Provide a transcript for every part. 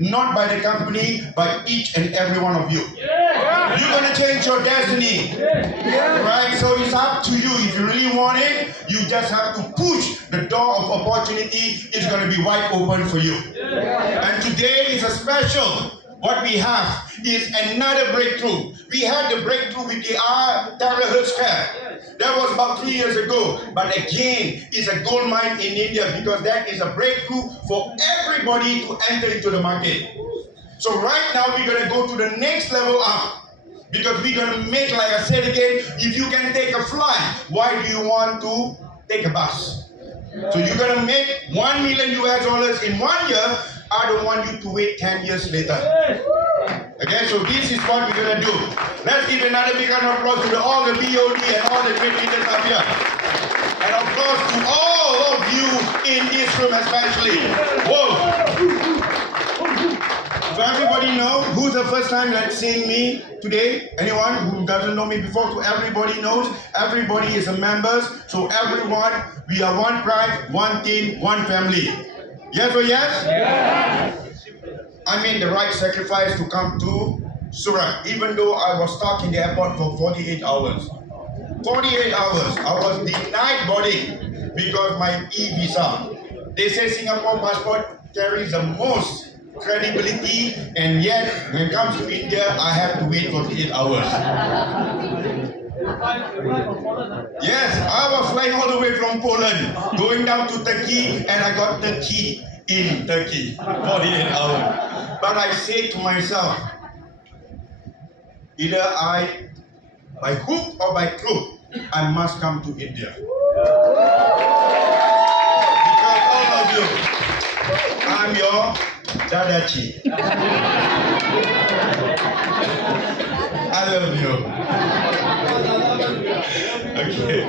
not by the company, by each and every one of you. You're going to change your destiny. Right? So it's up to you. If you really want it, you just have to push the door of opportunity. It's going to be wide open for you. And today is a special. What we have is another breakthrough. We had the breakthrough with the terahertz scare. That was about 3 years ago. But again, it's a gold mine in India because that is a breakthrough for everybody to enter into the market. So right now, we're going to go to the next level up. Because we're going to make, like I said again, if you can take a flight, why do you want to take a bus? So you're going to make $1 million US in 1 year. I don't want you to wait 10 years later. Okay, so this is what we're going to do. Let's give another big round of applause to all the BOD and all the great leaders up here. And of course to all of you in this room especially. Whoa! So everybody know who's the first time that's seeing me today? Anyone who doesn't know me before? So everybody knows. Everybody is a members. So everyone, we are one Prife, one team, one family. Yes or yes? Yes. I made the right sacrifice to come to Surat, even though I was stuck in the airport for 48 hours. 48 hours. I was denied boarding because my e-visa. They say Singapore passport carries the most credibility, and yet when it comes to India, I have to wait 48 hours. Yes, I was flying all the way from Poland, going down to Turkey, and I got Turkey in Turkey, 48 hours. But I say to myself, either I, by hook or by crook, I must come to India. Because all of you, I'm your Dadachi. I love you. Okay,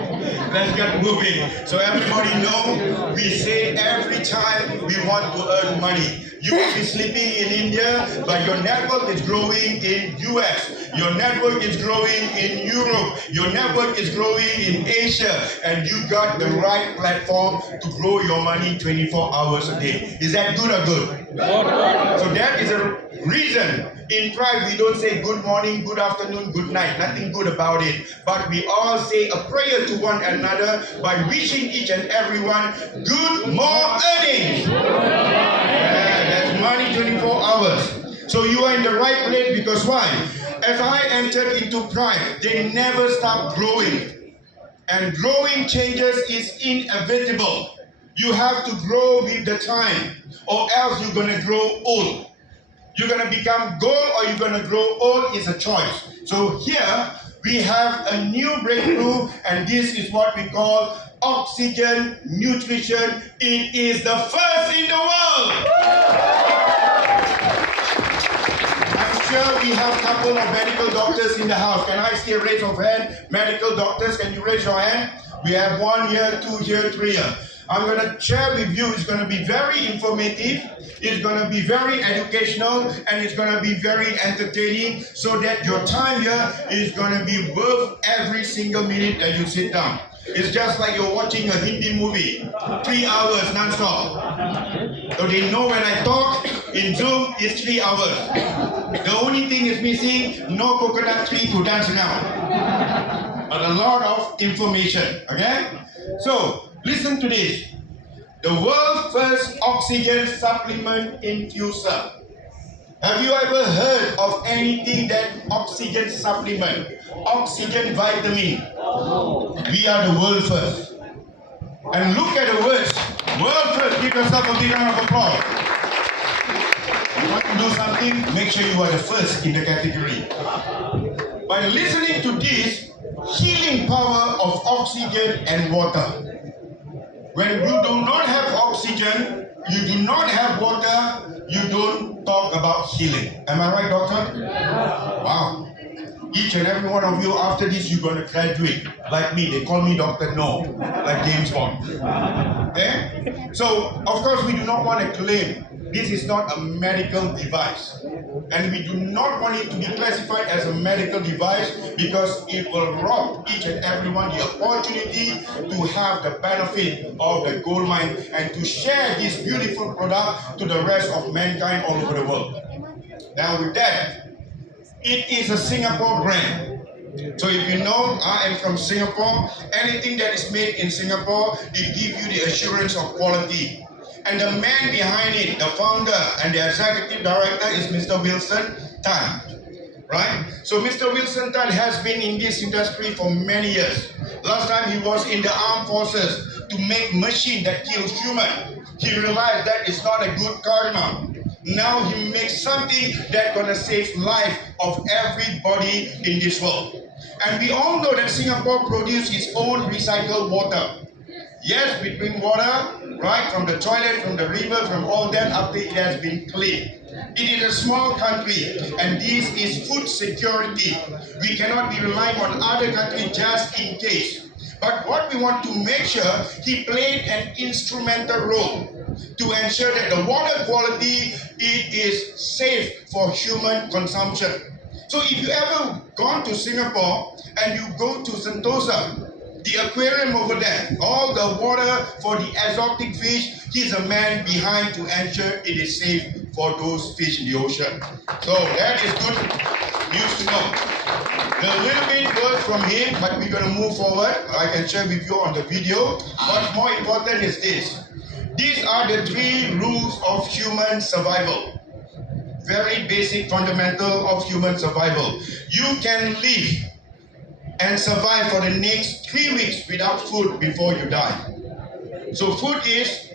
let's get moving. So everybody know, we say every time we want to earn money. You will be sleeping in India, but your network is growing in US. Your network is growing in Europe. Your network is growing in Asia. And you got the right platform to grow your money 24 hours a day. Is that good or good? So that is a reason. In Prife, we don't say good morning, good afternoon, good night. Nothing good about it. But we all say a prayer to one another by wishing each and everyone good more earnings. That's money 24 hours. So you are in the right place because why? As I entered into Prife, they never stop growing. And growing changes is inevitable. You have to grow with the time, or else you're going to grow old. You're going to become gold or you're going to grow old is a choice. So here we have a new breakthrough, and this is what we call oxygen nutrition. It is the first in the world. I'm sure we have a couple of medical doctors in the house. Can I see a raise of hand? Medical doctors, can you raise your hand? We have 1 here, 2 here, 3 here. I'm going to share with you. It's going to be very informative. It's going to be very educational, and it's going to be very entertaining, so that your time here is going to be worth every single minute that you sit down. It's just like you're watching a Hindi movie, 3 hours non-stop. So they know when I talk in Zoom, it's 3 hours. The only thing is missing, no coconut tree to dance around. But a lot of information, okay? So, listen to this. The world's first oxygen supplement infuser. Have you ever heard of anything that oxygen supplement? Oxygen vitamin. We are the world first. And look at the words. World first. Give yourself a big round of applause. You want to do something? Make sure you are the first in the category. By listening to this, healing power of oxygen and water. When you do not have oxygen, you do not have water, you don't talk about healing. Am I right, doctor? Wow. Each and every one of you, after this, you're going to graduate. Like me, they call me Dr. No, like James Bond. Okay? So, of course, we do not want to claim this is not a medical device. And we do not want it to be classified as a medical device because it will rob each and everyone the opportunity to have the benefit of the gold mine and to share this beautiful product to the rest of mankind all over the world. Now with that, it is a Singapore brand. So if you know, I am from Singapore. Anything that is made in Singapore, they give you the assurance of quality. And the man behind it, the founder and the executive director is Mr. Wilson Tan. Right? So Mr. Wilson Tan has been in this industry for many years. Last time he was in the armed forces to make machine that kills human. He realized that it's not a good karma. Now he makes something that's gonna save life of everybody in this world. And we all know that Singapore produces its own recycled water. Yes, we drink water, right, from the toilet, from the river, from all that after it has been cleaned. It is a small country, and this is food security. We cannot be relying on other countries just in case. But what we want to make sure, he played an instrumental role to ensure that the water quality, it is safe for human consumption. So if you ever gone to Singapore and you go to Sentosa, the aquarium over there, all the water for the exotic fish, he's a man behind to ensure it is safe for those fish in the ocean. So that is good news to know. A little bit word from him, but we're going to move forward. I can share with you on the video. What's more important is this. These are the 3 rules of human survival. Very basic, fundamental of human survival. You can live and survive for the next 3 weeks without food before you die. So food is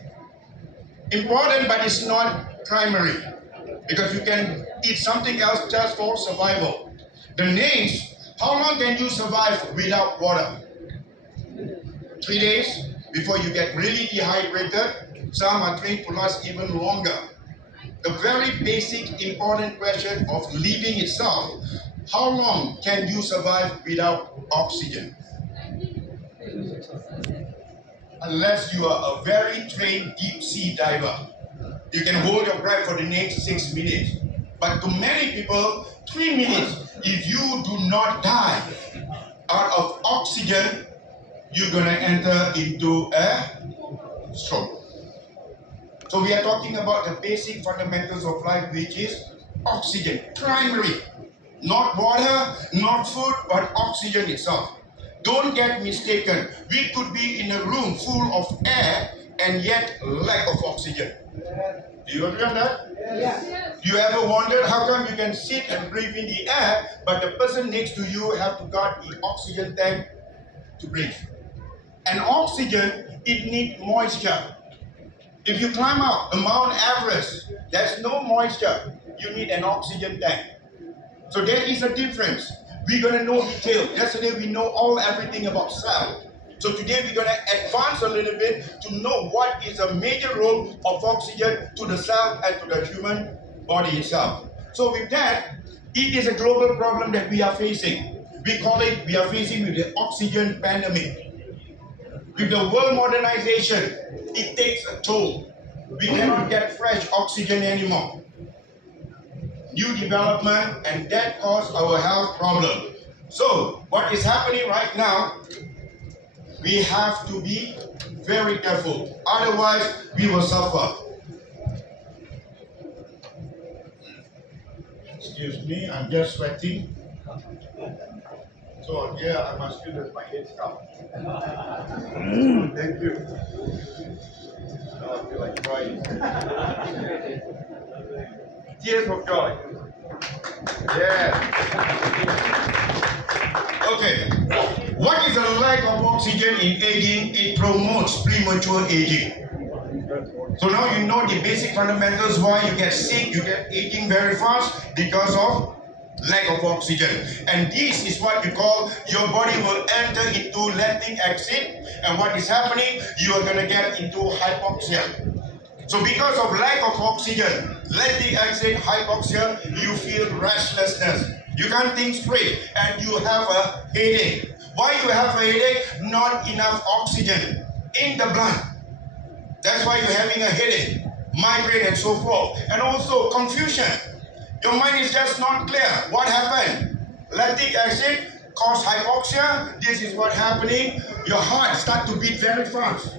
important, but it's not primary because you can eat something else just for survival. The next, how long can you survive without water? 3 days before you get really dehydrated. Some are trained to last even longer. The very basic important question of living itself, how long can you survive without oxygen? Unless you are a very trained deep sea diver. You can hold your breath for the next 6 minutes. But to many people, 3 minutes, if you do not die out of oxygen, you're gonna enter into a stroke. So we are talking about the basic fundamentals of life, which is oxygen, primary. Not water, not food, but oxygen itself. Don't get mistaken. We could be in a room full of air and yet lack of oxygen. Do you agree on that? Yes. You ever wondered how come you can sit and breathe in the air, but the person next to you have to guard the oxygen tank to breathe? And oxygen, it needs moisture. If you climb up the Mount Everest, there's no moisture. You need an oxygen tank. So there is a difference. We're going to know detail. Yesterday we know everything about cell. So today we're going to advance a little bit to know what is a major role of oxygen to the cell and to the human body itself. So with that, it is a global problem that we are facing. We are facing with the oxygen pandemic. With the world modernization, it takes a toll. We cannot get fresh oxygen anymore. New development, and that caused our health problem. So, what is happening right now, we have to be very careful. Otherwise, we will suffer. Excuse me, I'm just sweating. So, here I must feel that my head scarf. Thank you. Now I feel like crying. Tears of joy. Yeah. Okay. What is a lack of oxygen in aging? It promotes premature aging. So now you know the basic fundamentals why you get sick, you get aging very fast because of lack of oxygen. And this is what you call your body will enter into lactic acid, and what is happening, you are going to get into hypoxia. So because of lack of oxygen, lactic acid, hypoxia, you feel restlessness. You can't think straight and you have a headache. Why you have a headache? Not enough oxygen in the blood. That's why you're having a headache. migraine and so forth. And also confusion. Your mind is just not clear. What happened? Lactic acid cause hypoxia. This is what happening. Your heart start to beat very fast.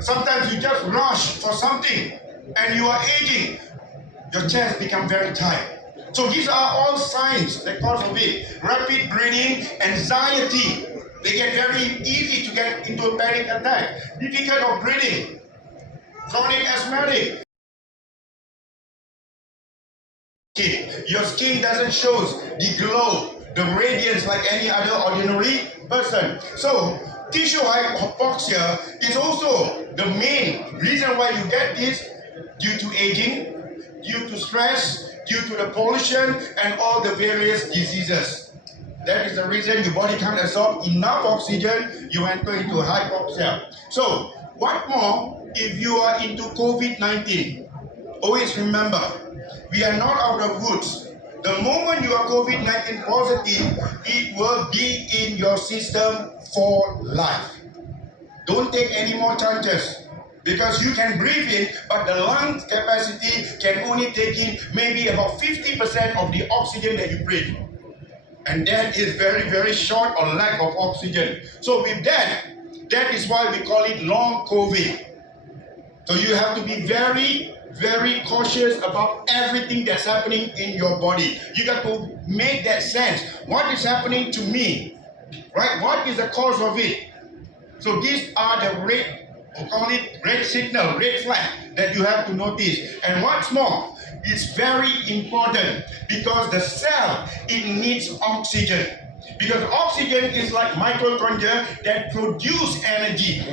Sometimes you just rush for something and you are aging. Your chest become very tight. So these are all signs that cause of it. Rapid breathing, anxiety. They get very easy to get into a panic attack. Difficult of breathing. Chronic asthmatic. Your skin doesn't show the glow, the radiance like any other ordinary person. So tissue hypoxia is also the main reason why you get this due to aging, due to stress, due to the pollution and all the various diseases. That is the reason your body can't absorb enough oxygen, you enter into hypoxia. So what more if you are into COVID-19? Always remember, we are not out of woods. The moment you are COVID-19 positive, it will be in your system for life. Don't take any more chances because you can breathe in, but the lung capacity can only take in maybe about 50% of the oxygen that you breathe. And that is very, very short or lack of oxygen. So with that is why we call it long COVID. So you have to be very, very cautious about everything that's happening in your body. You got to make that sense. What is happening to me? Right? What is the cause of it? So these are the we call it red signal, red flag that you have to notice. And what's more, it's very important because the cell, it needs oxygen. Because oxygen is like mitochondria that produce energy.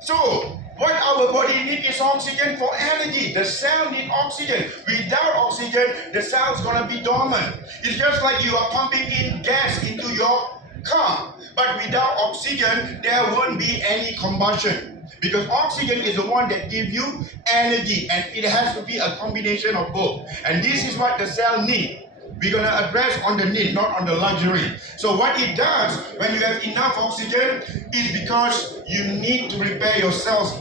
So what our body needs is oxygen for energy. The cell needs oxygen. Without oxygen, the cell is going to be dormant. It's just like you are pumping in gas into your car. But without oxygen, there won't be any combustion. Because oxygen is the one that gives you energy. And it has to be a combination of both. And this is what the cell needs. We're going to address on the need, not on the luxury. So what it does, when you have enough oxygen, is because you need to repair your cells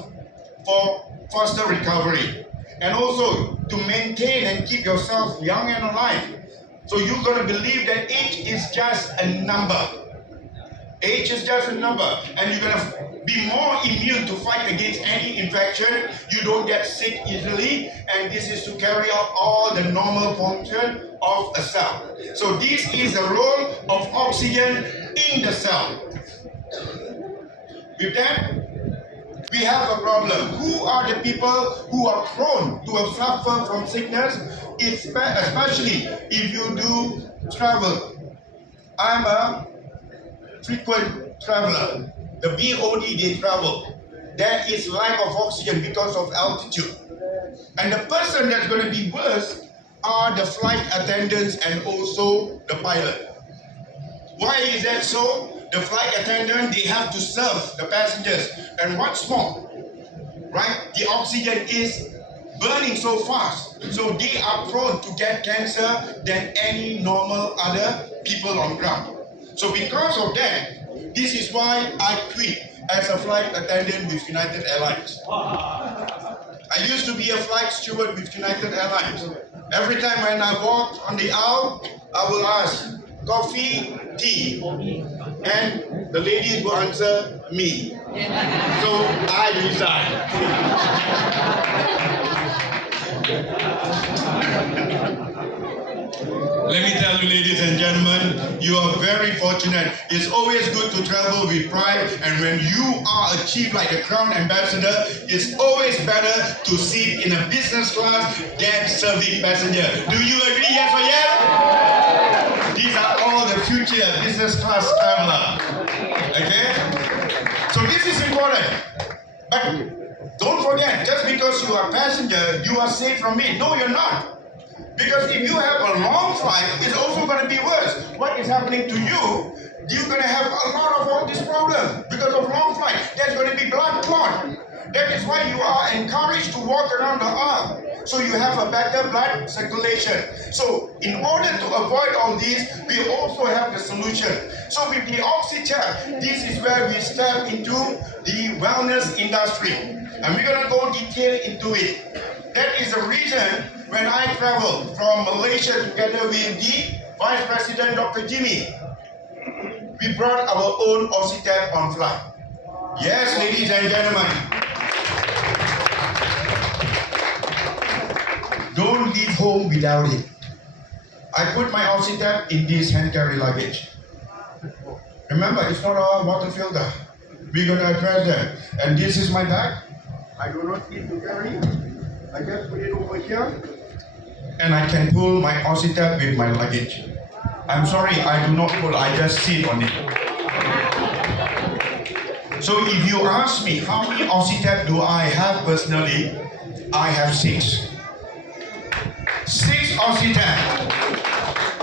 for faster recovery. And also to maintain and keep yourself young and alive. So you're going to believe that age is just a number. Age is just a number. And you're going to be more immune to fight against any infection. You don't get sick easily. And this is to carry out all the normal function of a cell. So this is the role of oxygen in the cell. With that, we have a problem. Who are the people who are prone to suffer from sickness, especially if you do travel? I'm a frequent traveler. The BOD, they travel. There is lack of oxygen because of altitude. And the person that's going to be worse are the flight attendants and also the pilot. Why is that so? The flight attendant, they have to serve the passengers. And what's more, right? The oxygen is burning so fast. So they are prone to get cancer than any normal other people on ground. So because of that, this is why I quit as a flight attendant with United Airlines. I used to be a flight steward with United Airlines. Every time when I walk on the aisle, I will ask, coffee, tea, and the ladies will answer me. So I resign. Let me tell you, ladies and gentlemen, you are very fortunate. It's always good to travel with pride, and when you are achieved like a crown ambassador, it's always better to sit in a business class than serving passenger. Do you agree, yes or yes? These are all the future business class traveler. Okay? So this is important. But don't forget, just because you are a passenger, you are safe from it. No, you're not. Because if you have a long flight, it's also going to be worse. What is happening to you, you're going to have a lot of all these problems. Because of long flight, there's going to be blood clot. That is why you are encouraged to walk around the arm, so you have a better blood circulation. So in order to avoid all these, we also have the solution. So with the oxytap, this is where we step into the wellness industry. And we're going to go detail into it. That is the reason when I traveled from Malaysia together with the Vice President Dr. Jimmy, we brought our own oxytap on flight. Yes, ladies and gentlemen. Don't leave home without it. I put my oxytap in this hand carry luggage. Remember, it's not a water filter. We're going to address that. And this is my bag. I do not need to carry. I just put it over here. And I can pull my oxytap with my luggage. I'm sorry, I do not pull, I just sit on it. So if you ask me how many oxytap do I have personally, I have 6. 6 oxytap.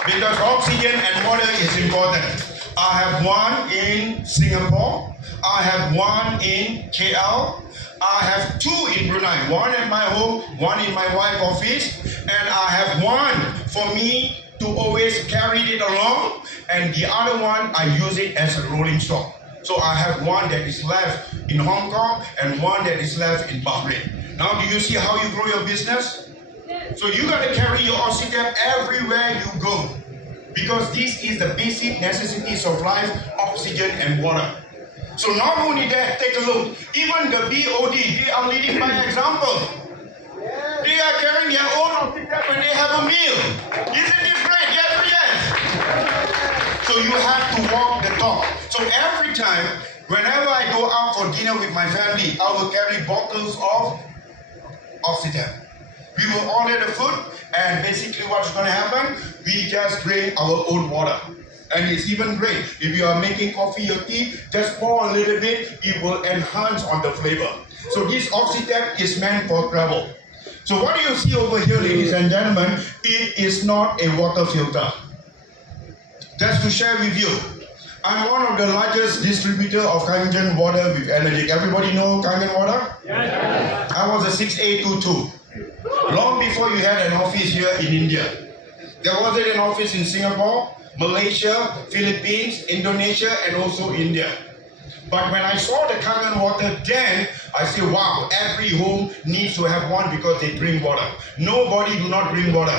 Because oxygen and water is important. I have 1 in Singapore. I have 1 in KL. I have 2 in Brunei. 1 at my home, 1 in my wife's office. And I have 1 for me to always carry it along. And the other one, I use it as a rolling stock. So I have 1 that is left in Hong Kong and 1 that is left in Bahrain. Now do you see how you grow your business? So you got to carry your oxytap everywhere you go. Because this is the basic necessities of life, oxygen and water. So not only that, take a look. Even the BOD, they are leading by example. They are carrying their own oxytap when they have a meal. Isn't it great? Yes or yes? So you have to walk the talk. So every time, whenever I go out for dinner with my family, I will carry bottles of oxytap. We will order the food, and basically what's going to happen, we just drink our own water. And it's even great. If you are making coffee or tea, just pour a little bit, it will enhance on the flavor. So this oxytap is meant for travel. So what you see over here, ladies and gentlemen, it is not a water filter. Just to share with you, I'm one of the largest distributor of Kangen water with energy. Everybody know Kangen water? Yes. I was a 6A22. Long before you had an office here in India. There wasn't an office in Singapore, Malaysia, Philippines, Indonesia, and also India. But when I saw the Kangen water then, I said, wow, every home needs to have one because they drink water. Nobody do not drink water.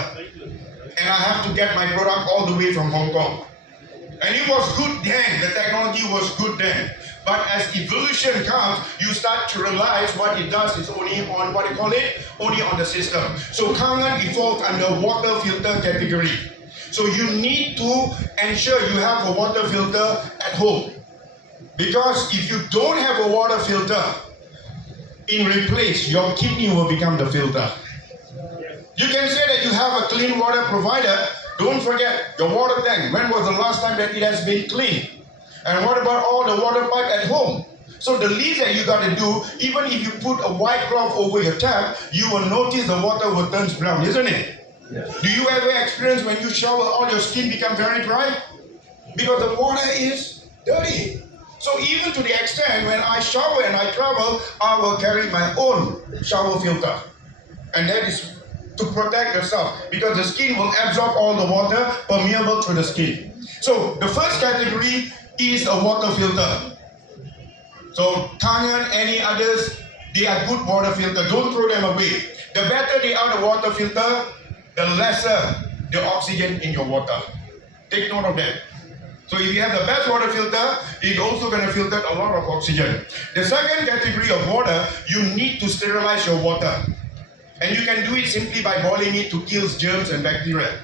And I have to get my product all the way from Hong Kong. And it was good then, the technology was good then. But as evolution comes, you start to realize what it does is only on, what you call it, only on the system. So Kangen evolved under water filter category. So you need to ensure you have a water filter at home. Because if you don't have a water filter, in replace, your kidney will become the filter. You can say that you have a clean water provider. Don't forget your water tank. When was the last time that it has been cleaned? And what about all the water pipe at home? So the least that you got to do, even if you put a white cloth over your tap, you will notice the water will turn brown, isn't it? Yes. Do you ever experience when you shower, all your skin become very dry? Because the water is dirty. So even to the extent when I shower and I travel, I will carry my own shower filter. And that is to protect yourself, because the skin will absorb all the water permeable to the skin. So the first category is a water filter. So Kangen, any others, they are good water filter. Don't throw them away. The better they are the water filter, the lesser the oxygen in your water. Take note of that. So if you have the best water filter, it's also going to filter a lot of oxygen. The second category of water, you need to sterilize your water. And you can do it simply by boiling it to kill germs and bacteria.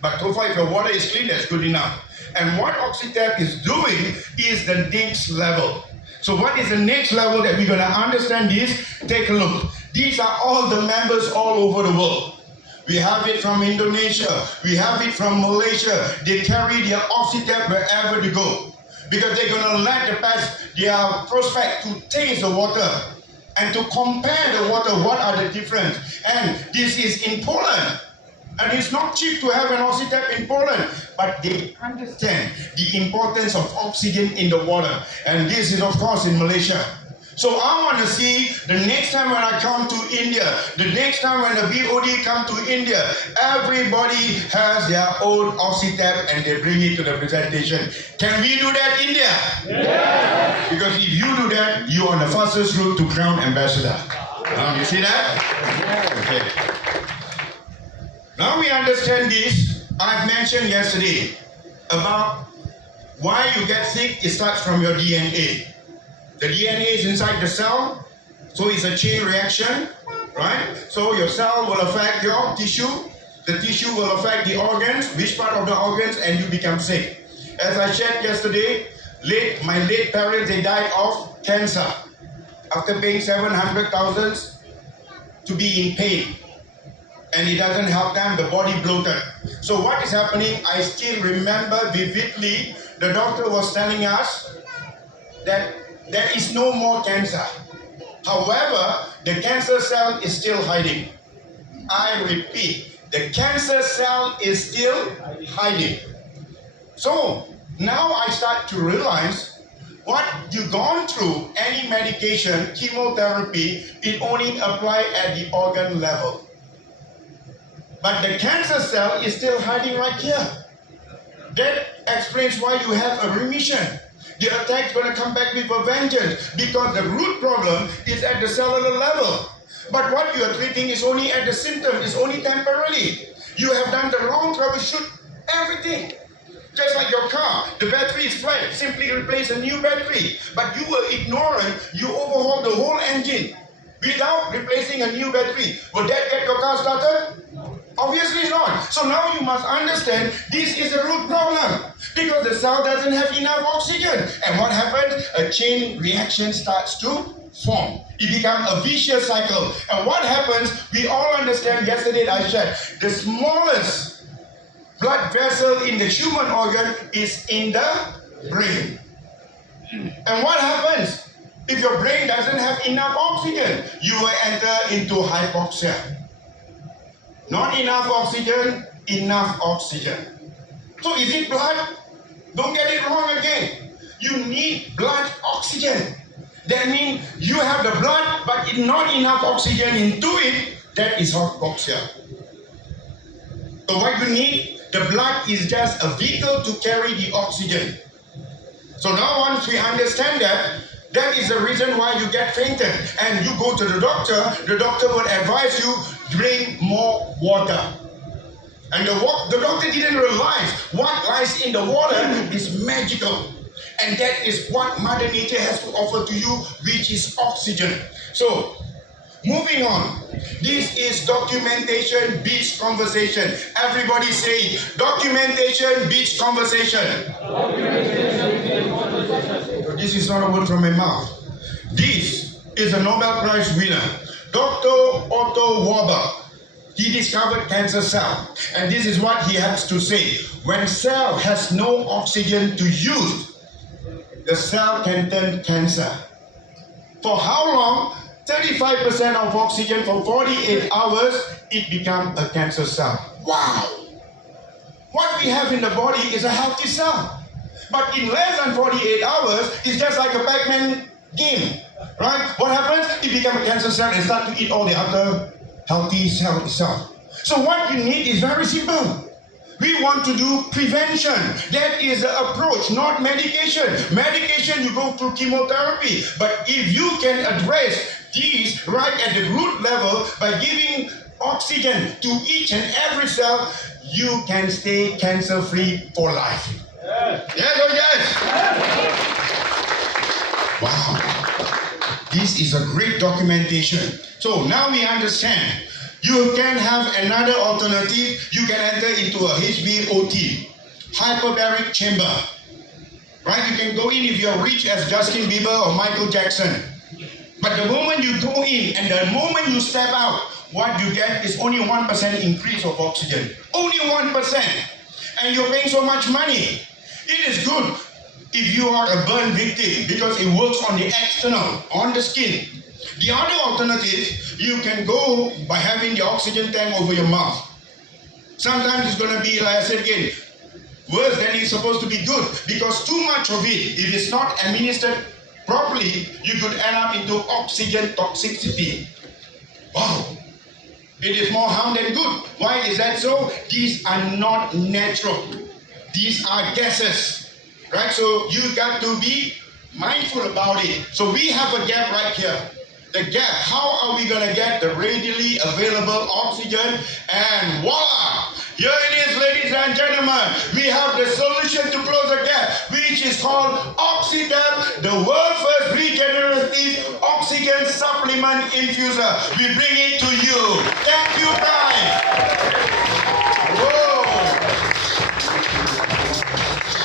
But so far, if your water is clean, that's good enough. And what oxytap is doing is the next level. So what is the next level that we're going to understand this? Take a look. These are all the members all over the world. We have it from Indonesia. We have it from Malaysia. They carry their oxytap wherever they go. Because they're going to let their prospect to taste the water and to compare the water, what are the difference. And this is in Poland. And it's not cheap to have an oxytap in Poland, but they understand the importance of oxygen in the water. And this is, of course, in Malaysia. So I want to see the next time when I come to India, the next time when the BOD come to India, everybody has their own oxytap and they bring it to the presentation. Can we do that, India? Yes. Because if you do that, you are on the fastest route to Crown Ambassador. You see that? Okay. Now we understand this. I've mentioned yesterday about why you get sick. It starts from your DNA. The DNA is inside the cell, so it's a chain reaction, right? So your cell will affect your tissue, the tissue will affect the organs, which part of the organs, and you become sick. As I shared yesterday, my late parents, they died of cancer after paying 700,000 to be in pain. And it doesn't help them, the body bloated. So what is happening, I still remember vividly, the doctor was telling us that there is no more cancer. However, the cancer cell is still hiding. I repeat, the cancer cell is still hiding. So now I start to realize what you've gone through, any medication, chemotherapy, it only applies at the organ level. But the cancer cell is still hiding right here. That explains why you have a remission. The attack is going to come back with a vengeance because the root problem is at the cellular level. But what you are treating is only at the symptom, it's only temporarily. You have done the wrong troubleshoot everything. Just like your car, the battery is flat, simply replace a new battery. But you were ignorant, you overhauled the whole engine without replacing a new battery. Will that get your car started? Obviously not. So now you must understand this is a root problem because the cell doesn't have enough oxygen. And what happens? A chain reaction starts to form. It becomes a vicious cycle. And what happens? We all understand yesterday I said the smallest blood vessel in the human organ is in the brain. And what happens? If your brain doesn't have enough oxygen, you will enter into hypoxia. Not enough oxygen, enough oxygen. So is it blood? Don't get it wrong again. You need blood oxygen. That means you have the blood, but not enough oxygen into it. That is hypoxia. So what you need, the blood is just a vehicle to carry the oxygen. So now once we understand that, that is the reason why you get fainted. And you go to the doctor will advise you, drink more water. And the doctor didn't realize what lies in the water is magical. And that is what Mother Nature has to offer to you, which is oxygen. So, moving on. This is documentation beats conversation. Everybody say, documentation beats conversation. This is not a word from my mouth. This is a Nobel Prize winner, Dr. Otto Warburg. He discovered cancer cell. And this is what he has to say. When cell has no oxygen to use, the cell can turn cancer. For how long? 35% of oxygen for 48 hours, it becomes a cancer cell. Wow! What we have in the body is a healthy cell. But in less than 48 hours, it's just like a Pac-Man game. Right? What happens? It becomes a cancer cell and start to eat all the other healthy cell itself. So what you need is very simple. We want to do prevention. That is the approach, not medication. Medication, you go through chemotherapy. But if you can address these right at the root level by giving oxygen to each and every cell, you can stay cancer-free for life. Yes. Yes or yes? Yes. Wow. This is a great documentation. So now we understand. You can have another alternative. You can enter into a HBOT, hyperbaric chamber. Right? You can go in if you're rich as Justin Bieber or Michael Jackson. But the moment you go in and the moment you step out, what you get is only 1% increase of oxygen. Only 1%. And you're paying so much money. It is good if you are a burn victim because it works on the external, on the skin. The other alternative, you can go by having the oxygen tank over your mouth. Sometimes it's going to be, like I said again, worse than it's supposed to be good because too much of it, if it's not administered properly, you could end up into oxygen toxicity. Wow. It is more harm than good. Why is that so? These are not natural. These are gases. Right? So you got to be mindful about it. So we have a gap right here. The gap. How are we going to get the readily available oxygen? And voila! Here it is, ladies and gentlemen. We have the solution to close the gap, which is called oxytap, the world's first regenerative oxygen supplement infuser. We bring it to you. Thank you, guys. Whoa.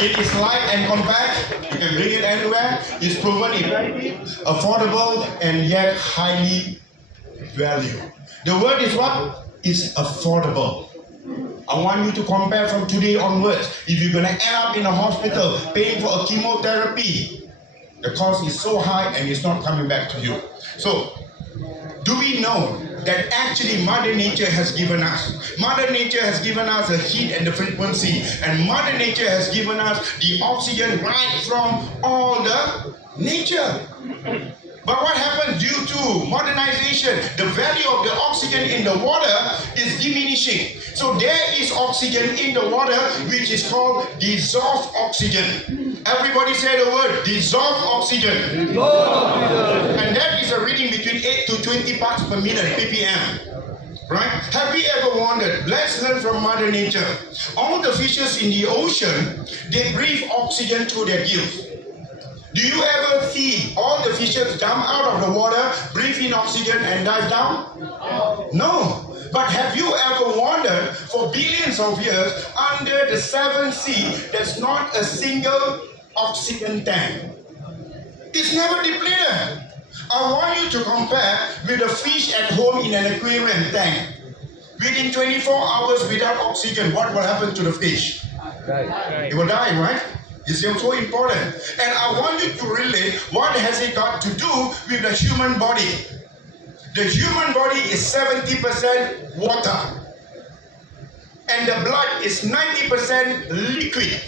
It is light and compact. You can bring it anywhere. It's proven effective, affordable, and yet highly valued. The word is what? It's affordable. I want you to compare from today onwards. If you're going to end up in a hospital paying for a chemotherapy, the cost is so high and it's not coming back to you. So, do we know that actually Mother Nature has given us? Mother Nature has given us the heat and the frequency, and Mother Nature has given us the oxygen right from all the nature. But what happens due to modernization? The value of the oxygen in the water is diminishing. So there is oxygen in the water which is called dissolved oxygen. Everybody say the word dissolved oxygen. Dissolved. And that is a reading between 8 to 20 parts per million ppm. Right? Have we ever wondered? Let's learn from Mother Nature. All the fishes in the ocean, they breathe oxygen through their gills. Do you ever see all the fishes jump out of the water, breathe in oxygen and dive down? No. But have you ever wondered, for billions of years, under the seventh sea, there's not a single oxygen tank? It's never depleted. I want you to compare with a fish at home in an aquarium tank. Within 24 hours without oxygen, what will happen to the fish? It will die, right? It's so important. And I want you to relate what has it got to do with the human body. The human body is 70% water. And the blood is 90% liquid.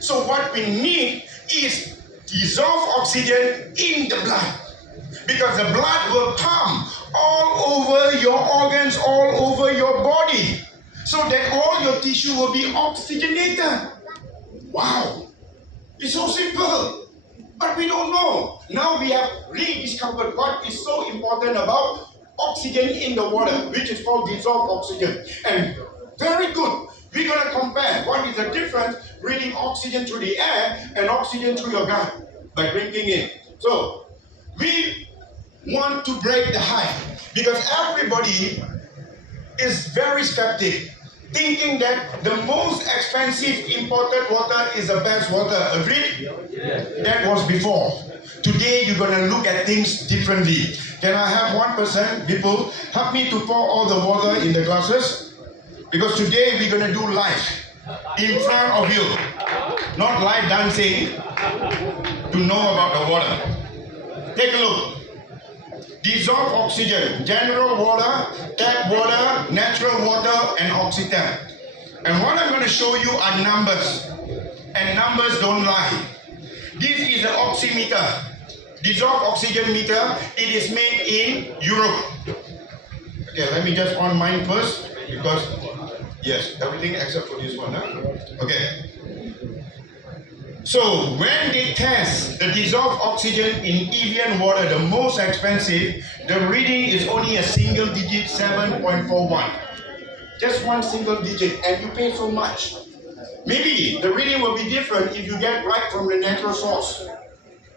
So what we need is dissolved oxygen in the blood. Because the blood will pump all over your organs, all over your body. So that all your tissue will be oxygenated. Wow. It's so simple, but we don't know. Now we have rediscovered what is so important about oxygen in the water, which is called dissolved oxygen. And very good. We're going to compare what is the difference breathing oxygen through the air and oxygen through your gut by drinking it. So, we want to break the hype because everybody is very skeptic, thinking that the most expensive imported water is the best water. Agreed? That was before. Today you're going to look at things differently. Can I have one person, people, help me to pour all the water in the glasses? Because today we're going to do live in front of you. Not live dancing, to know about the water. Take a look. Dissolved oxygen, general water, tap water, natural water, and oxytap. And what I'm going to show you are numbers. And numbers don't lie. This is the oximeter, dissolved oxygen meter. It is made in Europe. Okay, let me just on mine first, because, yes, everything except for this one. Huh? Okay. So when they test the dissolved oxygen in Evian water, the most expensive, the reading is only a single digit, 7.41. Just one single digit, and you pay so much. Maybe the reading will be different if you get right from the natural source.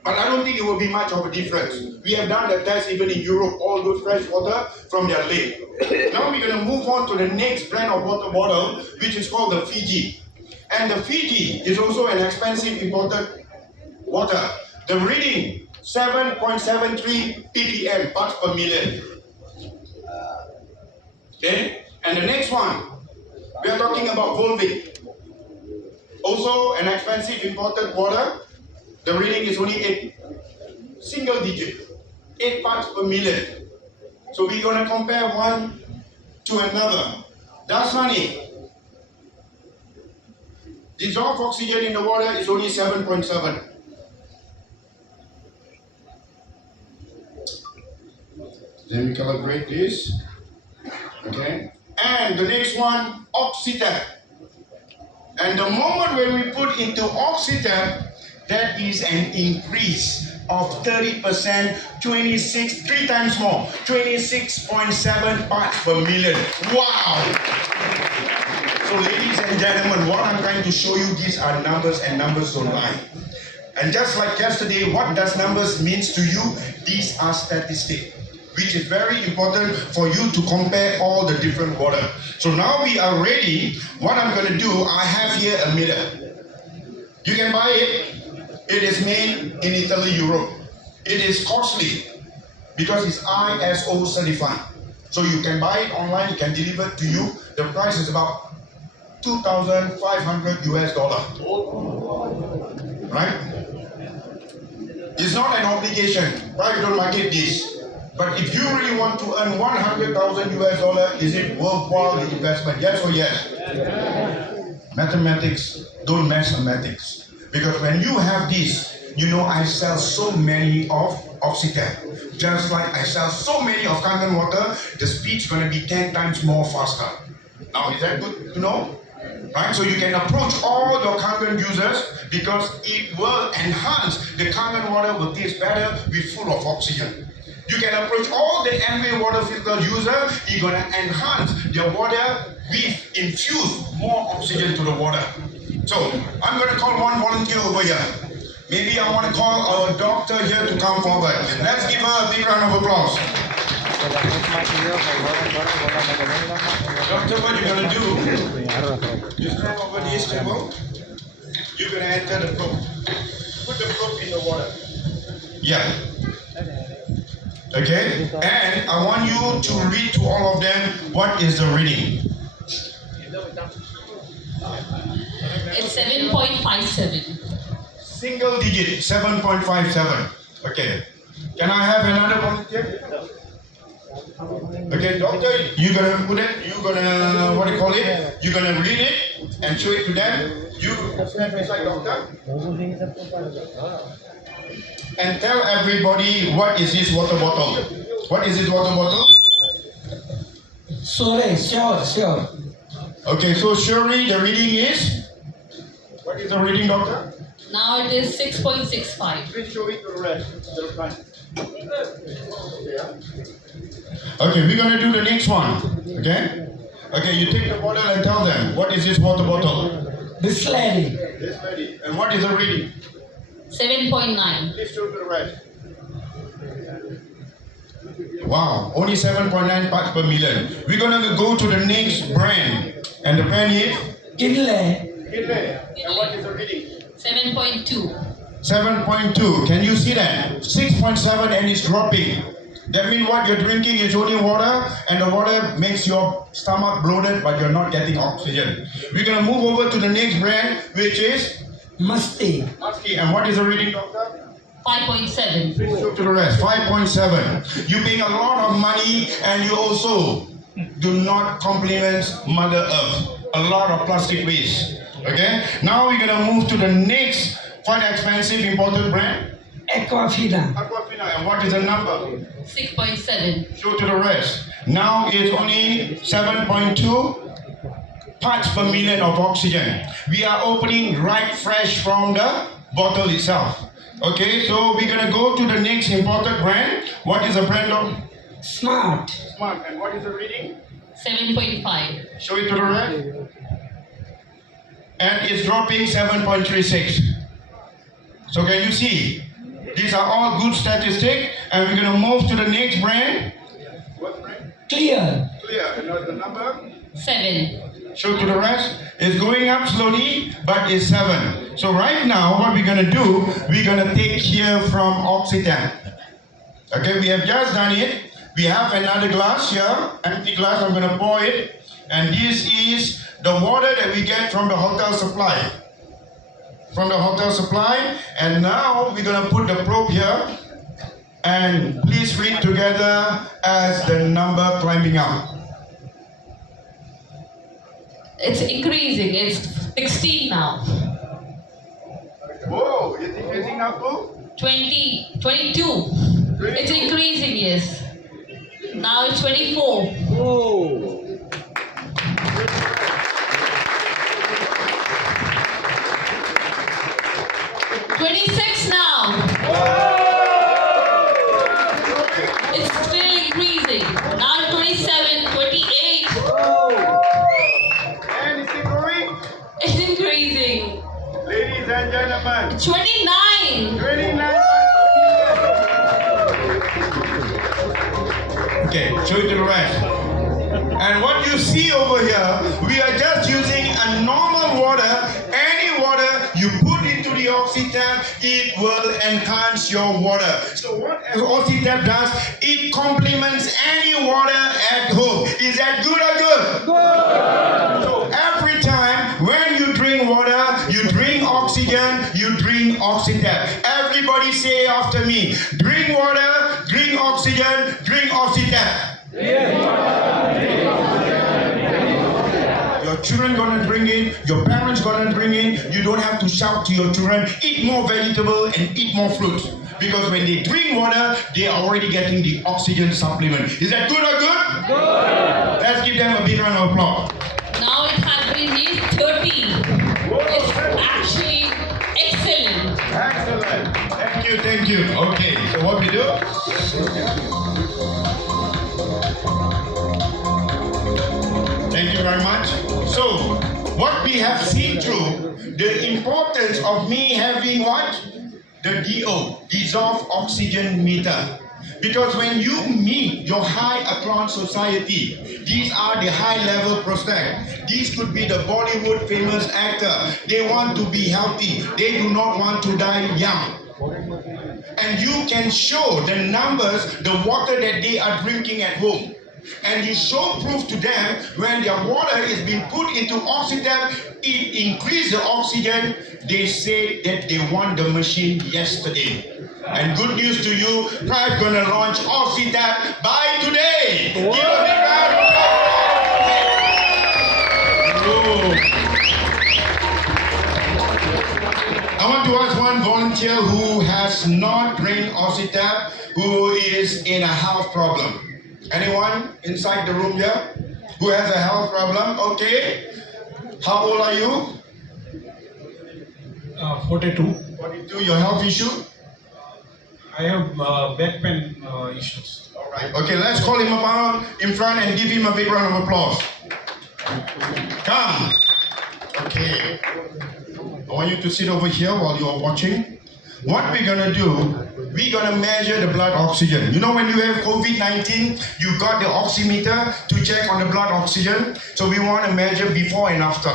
But I don't think it will be much of a difference. We have done the test even in Europe, all those fresh water from their lake. Now we're going to move on to the next brand of water bottle, which is called the Fiji. And the Fiji is also an expensive imported water. The reading, 7.73 ppm, parts per million. Okay? And the next one, we are talking about Volvic. Also an expensive imported water. The reading is only 8, single digit, 8 parts per million. So we're going to compare one to another. That's funny. Dissolved oxygen in the water is only 7.7. Then we calibrate this. Okay. And the next one, oxytap. And the moment when we put into oxytap, that is an increase of 30%, 3 times more, 26.7 parts per million. Wow! So ladies and gentlemen, what I'm trying to show you, these are numbers, and numbers don't lie. And just like yesterday, what does numbers means to you? These are statistics, which is very important for you to compare all the different water. So now we are ready. What I'm going to do, I have here a mirror. You can buy it. It is made in Italy, Europe. It is costly because it's ISO certified. So you can buy it online, it can deliver to you. The price is about $2,500 US. Right? It's not an obligation. Prife don't market this. But if you really want to earn $100,000 US, is it worthwhile the investment? Yes or yes? Mathematics, don't mathematics. Because when you have this, you know I sell so many of oxytap. Just like I sell so many of Kangen water, the speed's going to be 10 times more faster. Now, is that good to know? Right? So you can approach all your Kangen users because it will enhance the Kangen water will taste better with full of oxygen. You can approach all the MV water filter user, you're going to enhance their water with infuse more oxygen to the water. So, I'm going to call one volunteer over here. Maybe I want to call our doctor here to come forward. Let's give her a big round of applause. Doctor, what you're going to do, you come over this table. You're going to enter the probe. Put the probe in the water. Yeah. Okay? And I want you to read to all of them what is the reading. It's 7.57. Single digit, 7.57. Okay. Can I have another volunteer? Okay, doctor, you're gonna put it, you're gonna, what do you call it? You're gonna read it and show it to them. You stand beside doctor. And tell everybody what is this water bottle. What is this water bottle? Sure. Okay, so surely the reading is? What is the reading, doctor? Now it is 6.65. Please show it to the rest. Okay, we're gonna do the next one. Okay? Okay, you take the bottle and tell them, what is this water bottle? This lady. This lady. And what is the reading? 7.9. Please show to the rest. Wow, only 7.9 parts per million. We're gonna go to the next brand. And the brand is? Kinley. And what is the reading? 7.2. 7.2. Can you see that? 6.7 and it's dropping. That means what you're drinking is only water, and the water makes your stomach bloated, but you're not getting oxygen. We're gonna move over to the next brand, which is? Musty. And what is the reading, doctor? 5.7. To the rest, 5.7. You paying a lot of money, and you also do not compliment Mother Earth. A lot of plastic waste. Okay? Now we're gonna move to the next quite expensive imported brand. Aquafina. And what is the number? 6.7. Show to the rest. Now it's only 7.2 parts per million of oxygen. We are opening right fresh from the bottle itself. Okay, so we're gonna go to the next imported brand. What is the brand of? Smart. Smart. And what is the reading? 7.5. Show it to the rest. And it's dropping 7.36. So can you see? These are all good statistics, and we're gonna move to the next brand. What brand? Clear. Clear. And what's the number? 7. Show to the rest. It's going up slowly, but it's 7. So right now, what we're gonna do, we're gonna take here from oxytap. Okay, we have just done it. We have another glass here, empty glass. I'm gonna pour it, and this is the water that we get from the hotel supply. And now we're gonna put the probe here, and please read together as the number climbing up. It's increasing. It's 16 now. Whoa, it's increasing now too? 20. 22. It's increasing, yes. Now it's 24. Oh. 26 now. It's still increasing. Now 27, 28. And is it growing? It's increasing. Ladies and gentlemen, 29. 29. Okay, show it to the rest. And what you see over here, we are just using a normal water. Any water you put into the oxytap, it will enhance your water. So what oxytap does, it complements any water at home. Is that good or good? Good. So every time when you drink water, you drink oxygen, you drink oxytap. Everybody say after me, drink water, drink oxygen, drink oxytap. Your children gonna drink it, your parents gonna drink it. You don't have to shout to your children, eat more vegetable and eat more fruit. Because when they drink water, they are already getting the oxygen supplement. Is that good or good? Good. Let's give them a big round of applause. Now it has been reached 30. It's actually excellent. Excellent. Thank you. Okay, so what we do? Thank you very much. So, what we have seen through, the importance of me having what? The DO, dissolved oxygen meter. Because when you meet your high echelon society, these are the high level prospects. These could be the Bollywood famous actor. They want to be healthy. They do not want to die young. And you can show the numbers, the water that they are drinking at home. And you show proof to them when their water is being put into oxytap, it increases the oxygen. They say that they want the machine yesterday. And good news to you, Prife gonna launch oxytap by today. Give a big round of applause. I want to ask one volunteer who has not drank oxytap, who is in a health problem. Anyone inside the room here who has a health problem? Okay. How old are you? 42. 42. Your health issue? I have back pain issues. All right. Okay, let's call him up in front and give him a big round of applause. Come. Okay. I want you to sit over here while you are watching. What we're gonna do, we're gonna measure the blood oxygen. You know when you have COVID-19, you got the oximeter to check on the blood oxygen. So we want to measure before and after.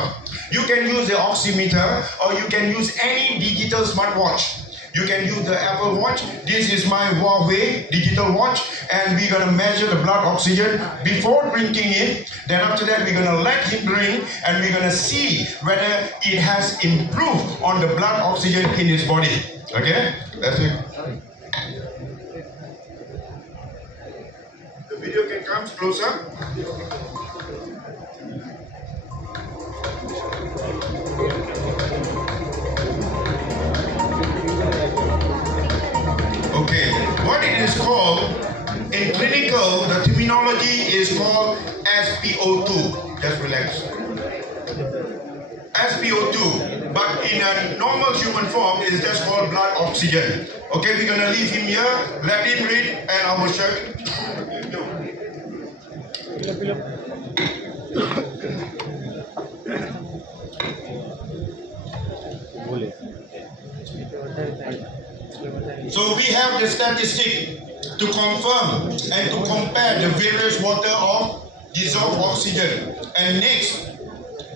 You can use the oximeter or you can use any digital smartwatch. You can use the Apple Watch. This is my Huawei digital watch, and we're gonna measure the blood oxygen before drinking it. Then after that, we're gonna let him drink, and we're gonna see whether it has improved on the blood oxygen in his body. Okay? That's it. The video can come closer. Okay, what it is called, in clinical, the terminology is called SpO2. Just relax. SpO2, but in a normal human form, it is just called blood oxygen. Okay, we're gonna leave him here, let him read, and I will show So we have the statistic to confirm and to compare the various water of dissolved oxygen. And next,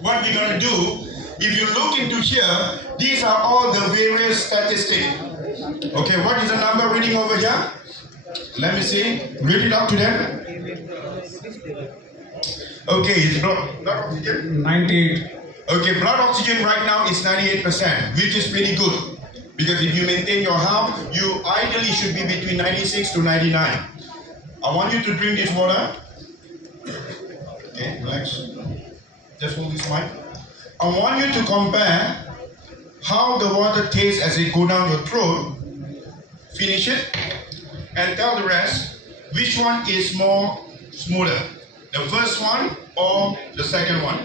what we're going to do, if you look into here, these are all the various statistics. Okay, what is the number reading over here? Let me see. Read it up to them. Okay, it's blood oxygen? 98. Okay, blood oxygen right now is 98%, which is pretty good. Because if you maintain your health, you ideally should be between 96 to 99. I want you to drink this water. Okay, relax. Just hold this mic. I want you to compare how the water tastes as it goes down your throat. Finish it and tell the rest which one is more smoother? The first one or the second one?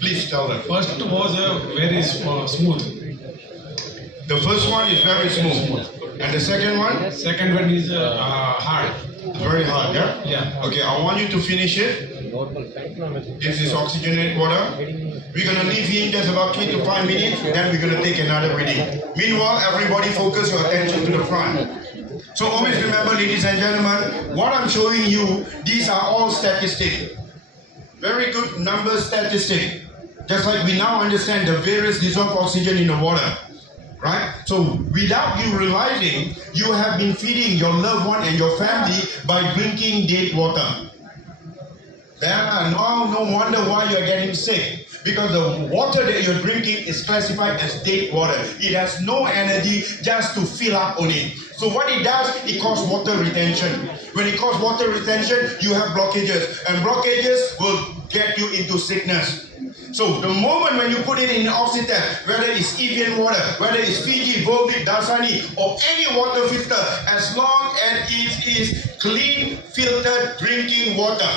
Please tell them. First was very smooth. The first one is very smooth. And the second one? Second one is hard. Very hard, yeah? Yeah. Okay, I want you to finish it. This is oxygenated water. We're going to leave him just about 3 to 5 minutes, then we're going to take another reading. Meanwhile, everybody focus your attention to the front. So always remember, ladies and gentlemen, what I'm showing you, these are all statistics. Very good number statistic. Just like we now understand the various dissolved oxygen in the water. Right? So without you realizing, you have been feeding your loved one and your family by drinking dead water. Yeah, no wonder why you are getting sick. Because the water that you're drinking is classified as dead water. It has no energy just to fill up on it. So what it does, it causes water retention. When it causes water retention, you have blockages. And blockages will get you into sickness. So the moment when you put it in oxytap, whether it's Evian water, whether it's Fiji, Volvic, Dasani, or any water filter, as long as it is clean, filtered drinking water.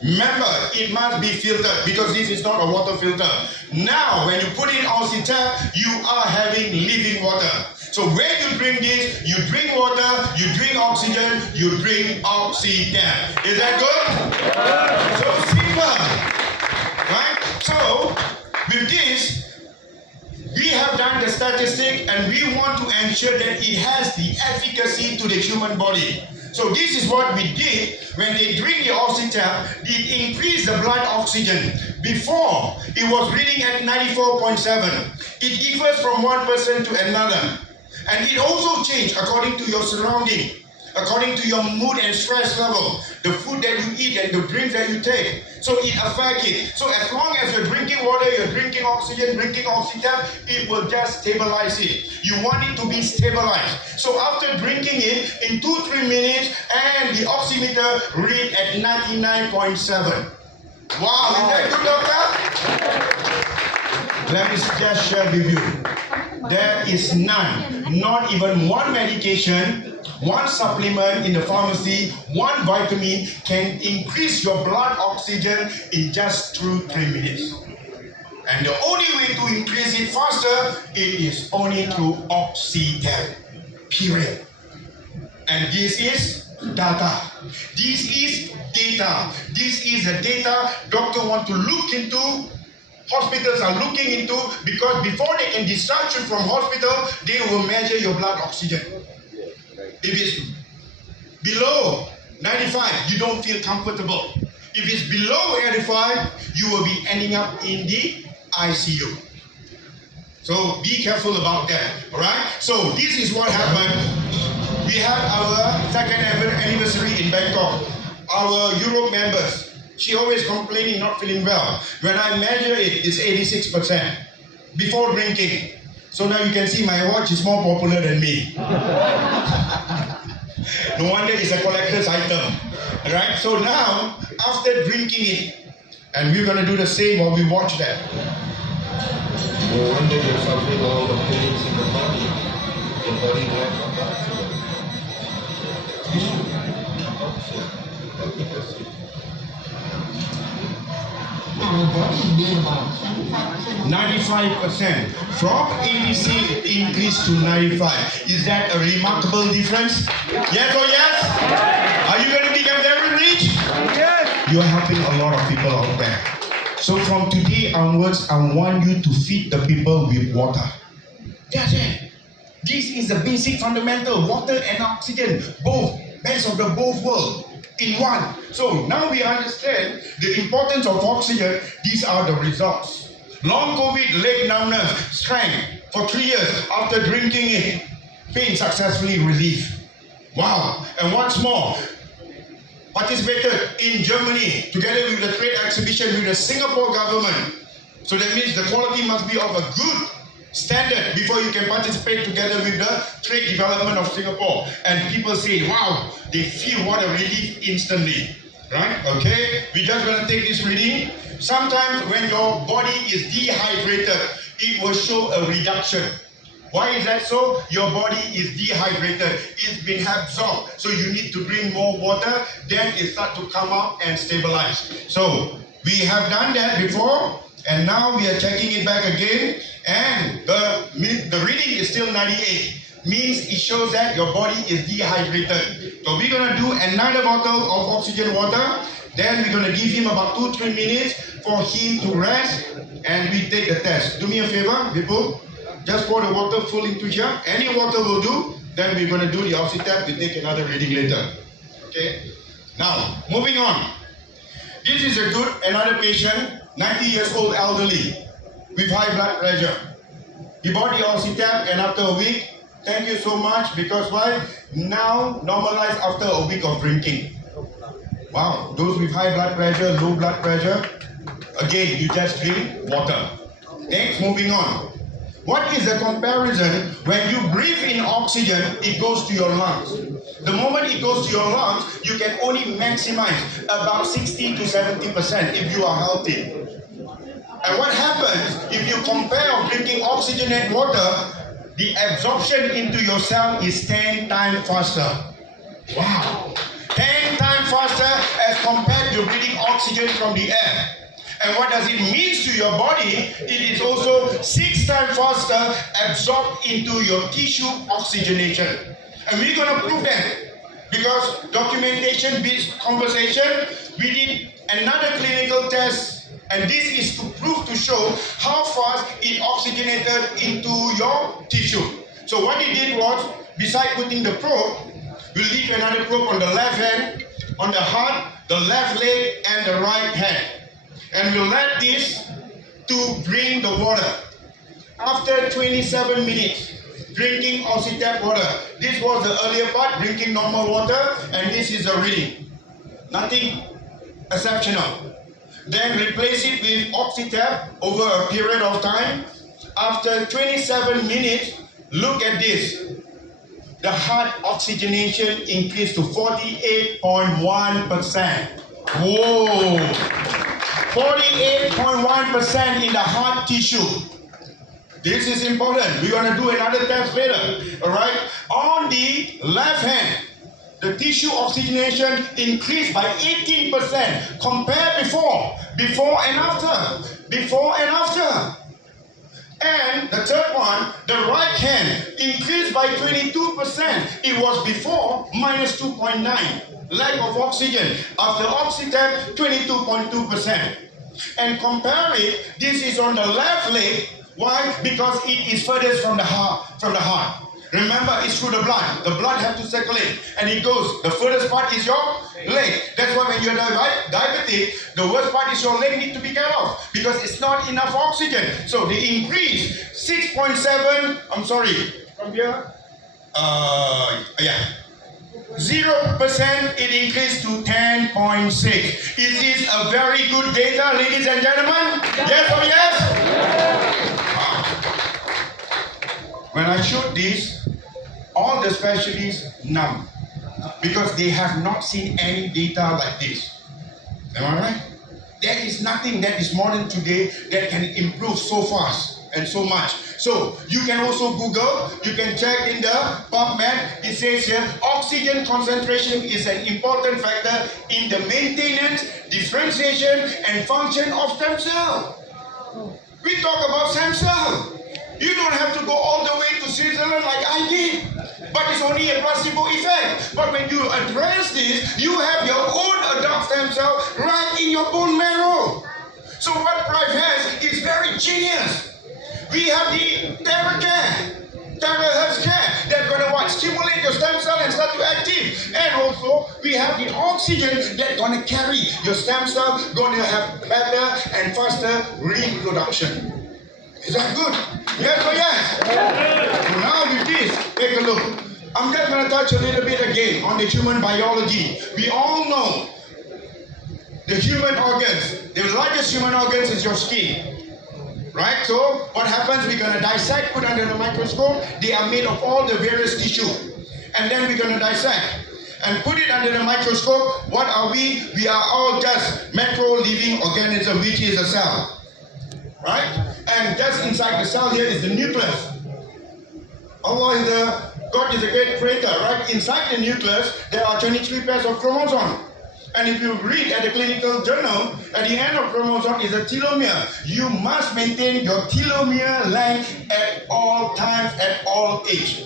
Remember, it must be filtered because this is not a water filter. Now, when you put in oxytap, you are having living water. So when you drink this, you drink water, you drink oxygen, you drink oxytap. Is that good? So simple. Right? So, with this, we have done the statistic and we want to ensure that it has the efficacy to the human body. So this is what we did when they drink the oxytap. It increased the blood oxygen. Before, it was reading at 94.7. It differs from one person to another. And it also changed according to your surrounding, according to your mood and stress level, the food that you eat and the drinks that you take. So it affects it. So as long as you're drinking water, you're drinking oxygen, drinking oxytap, it will just stabilize it. You want it to be stabilized. So after drinking it, in 2-3 minutes, and the oximeter read at 99.7. Wow, is that good, doctor? Let me just share with you. There is none, not even one medication, one supplement in the pharmacy, one vitamin can increase your blood oxygen in just 2-3 minutes. And the only way to increase it faster, it is only through oxytap. Period. And this is data. This is data. This is the data doctors want to look into. Hospitals are looking into, because before they can discharge you from hospital, they will measure your blood oxygen. If it's below 95, you don't feel comfortable. If it's below 85, you will be ending up in the ICU. So be careful about that, alright? So this is what happened. We have our second anniversary in Bangkok. Our Europe members, she always complaining, not feeling well. When I measure it, it's 86% before drinking. So now you can see my watch is more popular than me. No wonder it's a collector's item. Right? So now, after drinking it, and we're going to do the same while we watch that. No wonder you're suffering all the pains in the body. The body lacks oxygen. 95%. From 86 increased to 95. Is that a remarkable difference? Yes or yes? Are you going to become very rich? Yes. You are helping a lot of people out there. So from today onwards, I want you to feed the people with water. That's it. This is the basic fundamental. Water and oxygen, both. Best of the both worlds in one. So now we understand the importance of oxygen. These are the results. Long COVID, leg numbness, strength for 3 years after drinking it. Pain successfully relieved. Wow. And once more, participated in Germany together with the trade exhibition with the Singapore government. So that means the quality must be of a good standard before you can participate together with the trade development of Singapore. And people say, wow, they feel what a relief instantly. Right? Okay? We're just going to take this reading. Sometimes when your body is dehydrated, it will show a reduction. Why is that so? Your body is dehydrated. It's been absorbed. So you need to drink more water. Then it starts to come up and stabilize. So we have done that before. And now we are checking it back again. And the reading is still 98. Means it shows that your body is dehydrated. So we're going to do another bottle of oxygen water. Then we're going to give him about 2-3 minutes for him to rest. And we take the test. Do me a favor, people. Just pour the water full into here. Any water will do. Then we're going to do the oxytap. We take another reading later. Okay. Now, moving on. This is another patient, 90 years old elderly with high blood pressure. He bought the oxytap and after a week, thank you so much because why? Now normalized after a week of drinking. Wow, those with high blood pressure, low blood pressure, again, you just drink water. Next, moving on. What is the comparison? When you breathe in oxygen, it goes to your lungs. The moment it goes to your lungs, you can only maximize about 60 to 70% if you are healthy. And what happens if you compare drinking oxygenated water, the absorption into your cell is 10 times faster. Wow. 10 times faster as compared to breathing oxygen from the air. And what does it mean to your body? It is also 6 times faster absorbed into your tissue oxygenation. And we're going to prove that because documentation beats conversation. We did another clinical test, and this is to prove to show how fast it oxygenated into your tissue. So what he did was, besides putting the probe, we'll leave another probe on the left hand, on the heart, the left leg, and the right hand. And we'll let this to drink the water. After 27 minutes, drinking oxytap water. This was the earlier part, drinking normal water, and this is the reading. Nothing exceptional. Then replace it with oxytap over a period of time. After 27 minutes, look at this. The heart oxygenation increased to 48.1%. Whoa! 48.1% in the heart tissue. This is important. We're going to do another test later. Alright? On the left hand, the tissue oxygenation increased by 18% compared before and after. Before and after. And the third one, the right hand increased by 22%. It was before minus 2.9. Lack of oxygen. After oxytap, 22.2%. And compare it, this is on the left leg. Why? Because it is furthest from the heart. Remember, it's through the blood. The blood has to circulate. And it goes, the furthest part is your leg. That's why when you're diabetic, the worst part is your leg need to be cut off. Because it's not enough oxygen. So the increase, 6.7, I'm sorry, from here, 0%, it increased to 10.6. Is this a very good data, ladies and gentlemen? Yes or yes? When I showed this, all the specialists numb because they have not seen any data like this. Am I right? There is nothing that is modern today that can improve so fast and so much. So you can also Google, you can check in the PubMed, it says here, oxygen concentration is an important factor in the maintenance, differentiation, and function of stem cell. We talk about stem cell. You don't have to go all the way to Switzerland like I did. But it's only a placebo effect. But when you address this, you have your own adult stem cell right in your bone marrow. So what Prife has is very genius. We have the Terra Health Care that's going to stimulate your stem cell and start to active. And also, we have the oxygen that's going to carry your stem cell, going to have better and faster reproduction. Is that good? Yes or yes? So now with this, take a look. I'm just going to touch a little bit again on the human biology. We all know the human organs. The largest human organs is your skin. Right? So what happens? We're going to dissect, put under the microscope. They are made of all the various tissue. And then we're going to dissect and put it under the microscope. What are we? We are all just macro living organism, which is a cell. Right? And just inside the cell here is the nucleus. God is a great creator, right? Inside the nucleus, there are 23 pairs of chromosomes. And if you read at the clinical journal, at the end of chromosome is a telomere. You must maintain your telomere length at all times, at all age.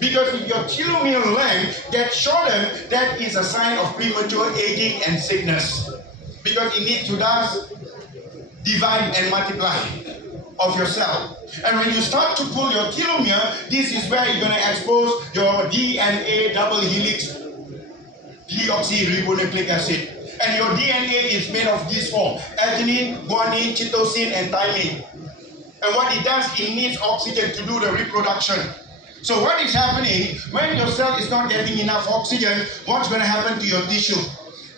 Because if your telomere length gets shortened, that is a sign of premature aging and sickness. Because it needs to thus divide and multiply of your cell. And when you start to pull your telomere, this is where you're going to expose your DNA double helix deoxyribonucleic acid. And your DNA is made of these four: adenine, guanine, cytosine, and thymine. And what it does, it needs oxygen to do the reproduction. So what is happening, when your cell is not getting enough oxygen, what's going to happen to your tissue?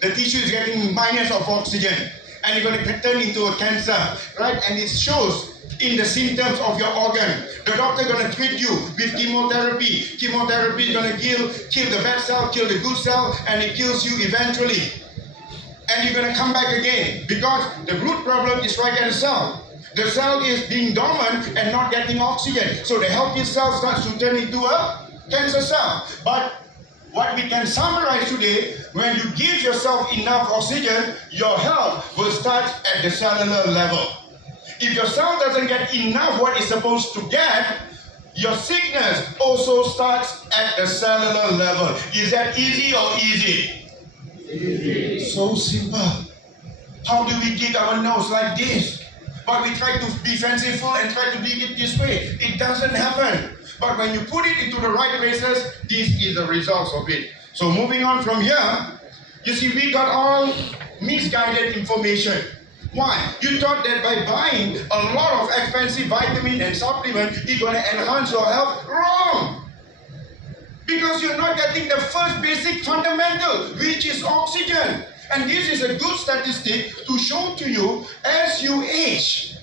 The tissue is getting minus of oxygen, and you're going to turn into a cancer, right? And it shows in the symptoms of your organ. The doctor is going to treat you with chemotherapy. Chemotherapy is going to kill the bad cell, kill the good cell, and it kills you eventually. And you're going to come back again, because the root problem is right at the cell. The cell is being dormant and not getting oxygen. So the healthy cell starts to turn into a cancer cell. But what we can summarize today, when you give yourself enough oxygen, your health will start at the cellular level. If your cell doesn't get enough what it's supposed to get, your sickness also starts at the cellular level. Is that easy or easy? Easy. So simple. How do we dig our nose like this? But we try to be fanciful and try to dig it this way. It doesn't happen. But when you put it into the right places, this is the results of it. So moving on from here, you see we got all misguided information. Why? You thought that by buying a lot of expensive vitamin and supplement, it's going to enhance your health. Wrong! Because you're not getting the first basic fundamental, which is oxygen. And this is a good statistic to show to you as you age.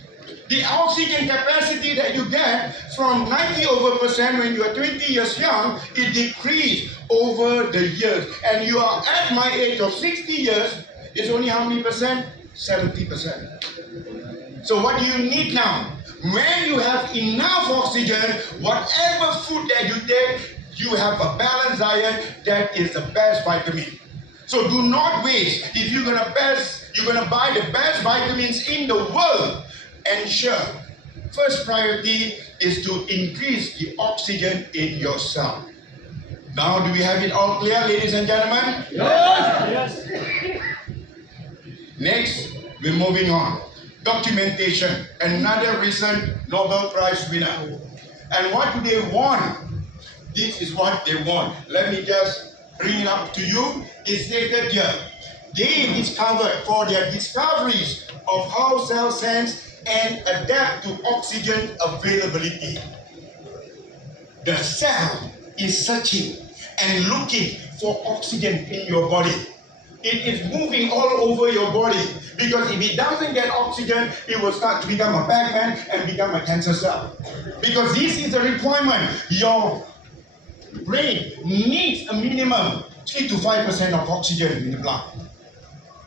The oxygen capacity that you get from 90% when you are 20 years young, it decreased over the years. And you are at my age of 60 years, it's only how many percent? 70%. So what do you need now? When you have enough oxygen, whatever food that you take, you have a balanced diet, that is the best vitamin. So do not waste. If you're gonna buy the best vitamins in the world, ensure first priority is to increase the oxygen in your cell. Now do we have it all clear, ladies and gentlemen? Yes. Next, we're moving on. Documentation, another recent Nobel Prize winner. And what do they want? This is what they want. Let me just bring it up to you. It's stated here. They discovered, for their discoveries of how cells sense and adapt to oxygen availability. The cell is searching and looking for oxygen in your body. It is moving all over your body, because if it doesn't get oxygen, it will start to become a Pac-Man and become a cancer cell. Because this is the requirement. Your brain needs a minimum 3 to 5% of oxygen in the blood.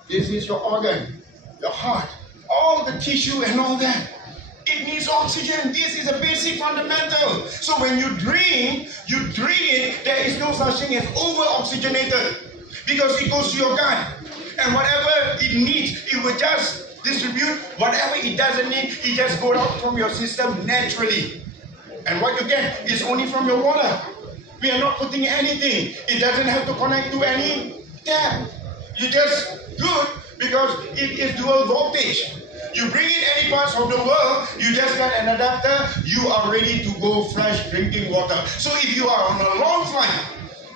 This is your organ, your heart, all the tissue and all that. It needs oxygen. This is a basic fundamental. So when you drink it, there is no such thing as over-oxygenated, because it goes to your gut. And whatever it needs, it will just distribute. Whatever it doesn't need, it just goes out from your system naturally. And what you get is only from your water. We are not putting anything. It doesn't have to connect to any tap. You just good because it is dual voltage. You bring in any parts of the world, you just get an adapter, you are ready to go fresh drinking water. So if you are on a long flight,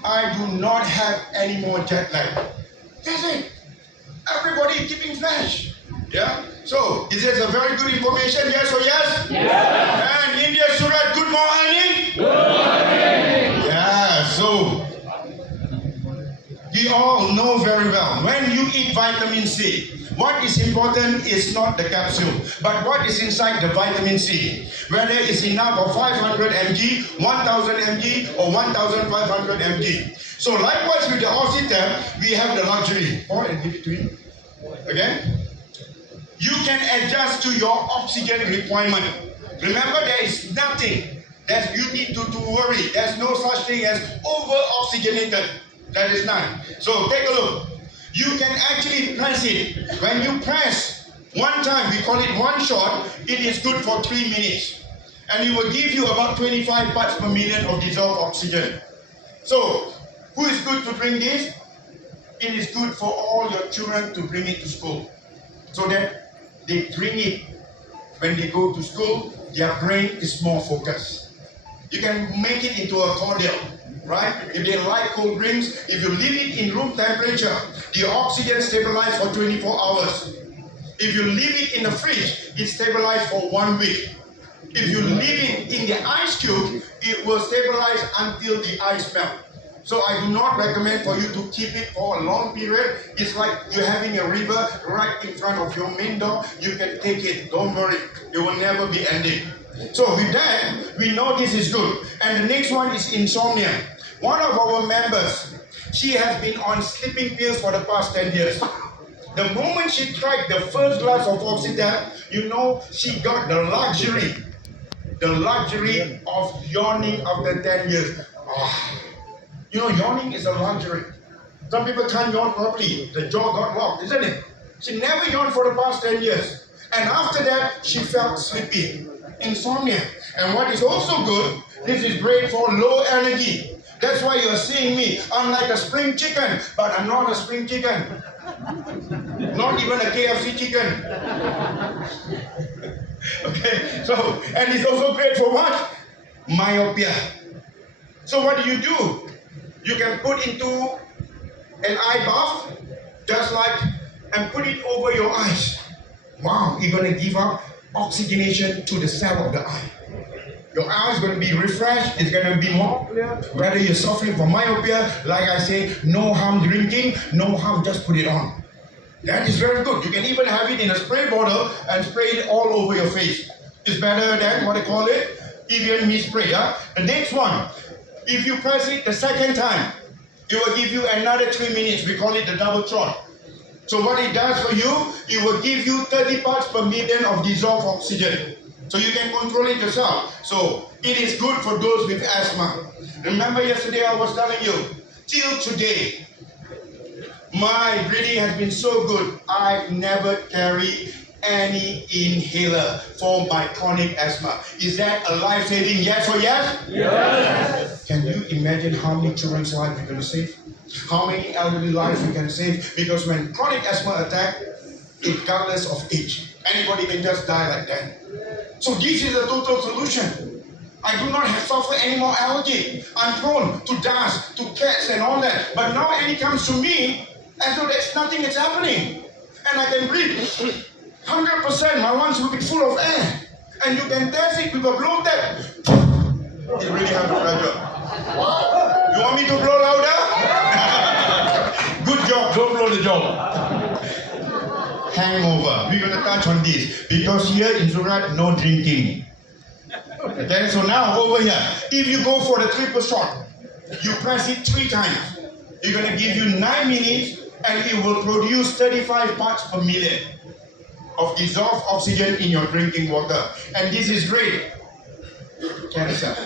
I do not have any more jet lag. That's it. Everybody keeping fresh. Yeah? So, is this a very good information? Yes or yes? Yes. And India Surat, good morning. Good morning. Yeah, so we all know very well, when you eat vitamin C, what is important is not the capsule, but what is inside the vitamin C. Whether it's enough of 500 mg, 1000 mg, or 1500 mg. So likewise with the oxytap, we have the luxury, or in between, okay? You can adjust to your oxygen requirement. Remember, there is nothing You need to worry. There's no such thing as over-oxygenated. That is none. So take a look. You can actually press it. When you press one time, we call it one shot, it is good for 3 minutes. And it will give you about 25 parts per million of dissolved oxygen. So, who is good to drink this? It is good for all your children to bring it to school. So that they drink it when they go to school, their brain is more focused. You can make it into a cordial, right? If they like cold drinks, if you leave it in room temperature, the oxygen stabilizes for 24 hours. If you leave it in the fridge, it stabilizes for 1 week. If you leave it in the ice cube, it will stabilize until the ice melts. So I do not recommend for you to keep it for a long period. It's like you're having a river right in front of your main door. You can take it, don't worry. It will never be ending. So with that, we know this is good. And the next one is insomnia. One of our members, she has been on sleeping pills for the past 10 years. The moment she tried the first glass of oxytap, you know, she got the luxury of yawning after 10 years. You know, yawning is a luxury. Some people can't yawn properly. The jaw got locked, isn't it? She never yawned for the past 10 years. And after that, she felt sleepy. Insomnia. And what is also good, this is great for low energy. That's why you're seeing me. I'm like a spring chicken, but I'm not a spring chicken. Not even a KFC chicken. Okay, so, and it's also great for what? Myopia. So what do? You can put into an eye bath, just like, and put it over your eyes. Wow, you're going to give up oxygenation to the cell of the eye. Your eye is going to be refreshed, it's going to be more clear. Whether you're suffering from myopia, like I say, no harm drinking, no harm, just put it on. That is very good. You can even have it in a spray bottle and spray it all over your face. It's better than what they call it, Evian mist spray. The next one, if you press it the second time, it will give you another 3 minutes. We call it the double shot. So what it does for you, it will give you 30 parts per million of dissolved oxygen. So you can control it yourself. So it is good for those with asthma. Remember yesterday I was telling you, till today, my breathing has been so good, I've never carried any inhaler for my chronic asthma. Is that a life-saving yes or yes? Yes. Can you imagine how many children's lives you're going to save? How many elderly lives you can save? Because when chronic asthma attack, regardless of age, anybody can just die like that. So this is a total solution. I do not suffer any more allergy. I'm prone to dust, to cats and all that. But now when it comes to me, as though there's nothing that's happening. And I can breathe 100%, my lungs will be full of air. And you can test it with a blow tap. You really have a pressure. You want me to blow louder? Good job, don't blow the job. Hangover. We're going to touch on this. Because here in Surat, no drinking. Okay, so now over here, if you go for the triple shot, you press it 3 times. It's going to give you 9 minutes and it will produce 35 parts per million of dissolved oxygen in your drinking water. And this is great. Cancer.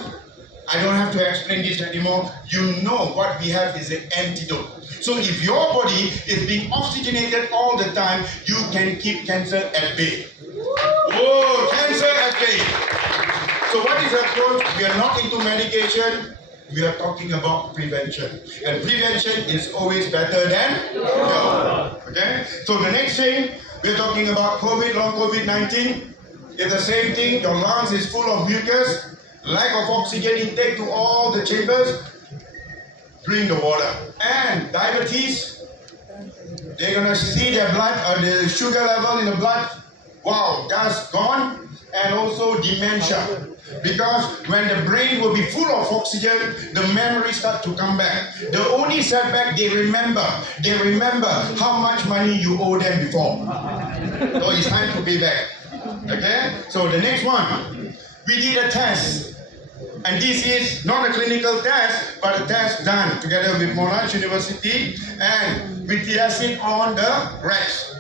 I don't have to explain this anymore. You know what we have is an antidote. So if your body is being oxygenated all the time, you can keep cancer at bay. Oh, cancer at bay. So what is the approach? We are not into medication. We are talking about prevention. And prevention is always better than cure. Okay? So the next thing, we're talking about COVID, long COVID-19. It's the same thing. Your lungs is full of mucus, lack of oxygen intake to all the chambers. Drink the water. And diabetes, they're going to see their blood or the sugar level in the blood. Wow, that's gone. And also dementia. Because when the brain will be full of oxygen, the memories start to come back. The only setback they remember how much money you owe them before. So it's time to pay back. Okay? So the next one, we did a test. And this is not a clinical test, but a test done together with Monash University, and we tested on the rats.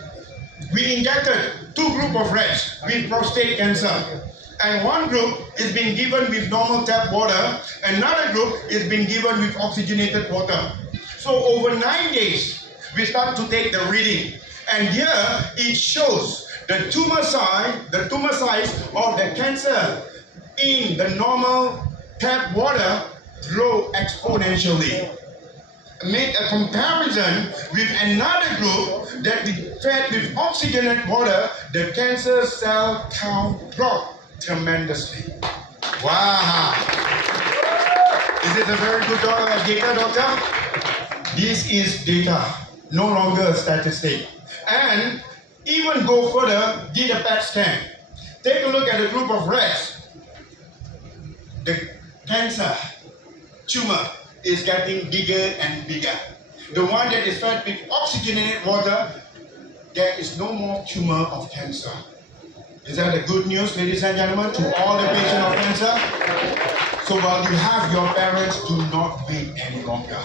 We injected 2 groups of rats with prostate cancer. And one group is being given with normal tap water, another group is being given with oxygenated water. So over 9 days, we start to take the reading. And here it shows the tumor size of the cancer in the normal tap water grow exponentially. Made a comparison with another group that we fed with oxygenated water, the cancer cell count dropped tremendously. Wow! Is it a very good data, doctor? This is data, no longer a statistic. And even go further, did a PET scan. Take a look at a group of rats. The cancer tumor is getting bigger and bigger. The one that is fed with oxygenated water, there is no more tumor of cancer. Is that the good news, ladies and gentlemen, to all the patients of cancer? So while you have your parents, do not wait any longer.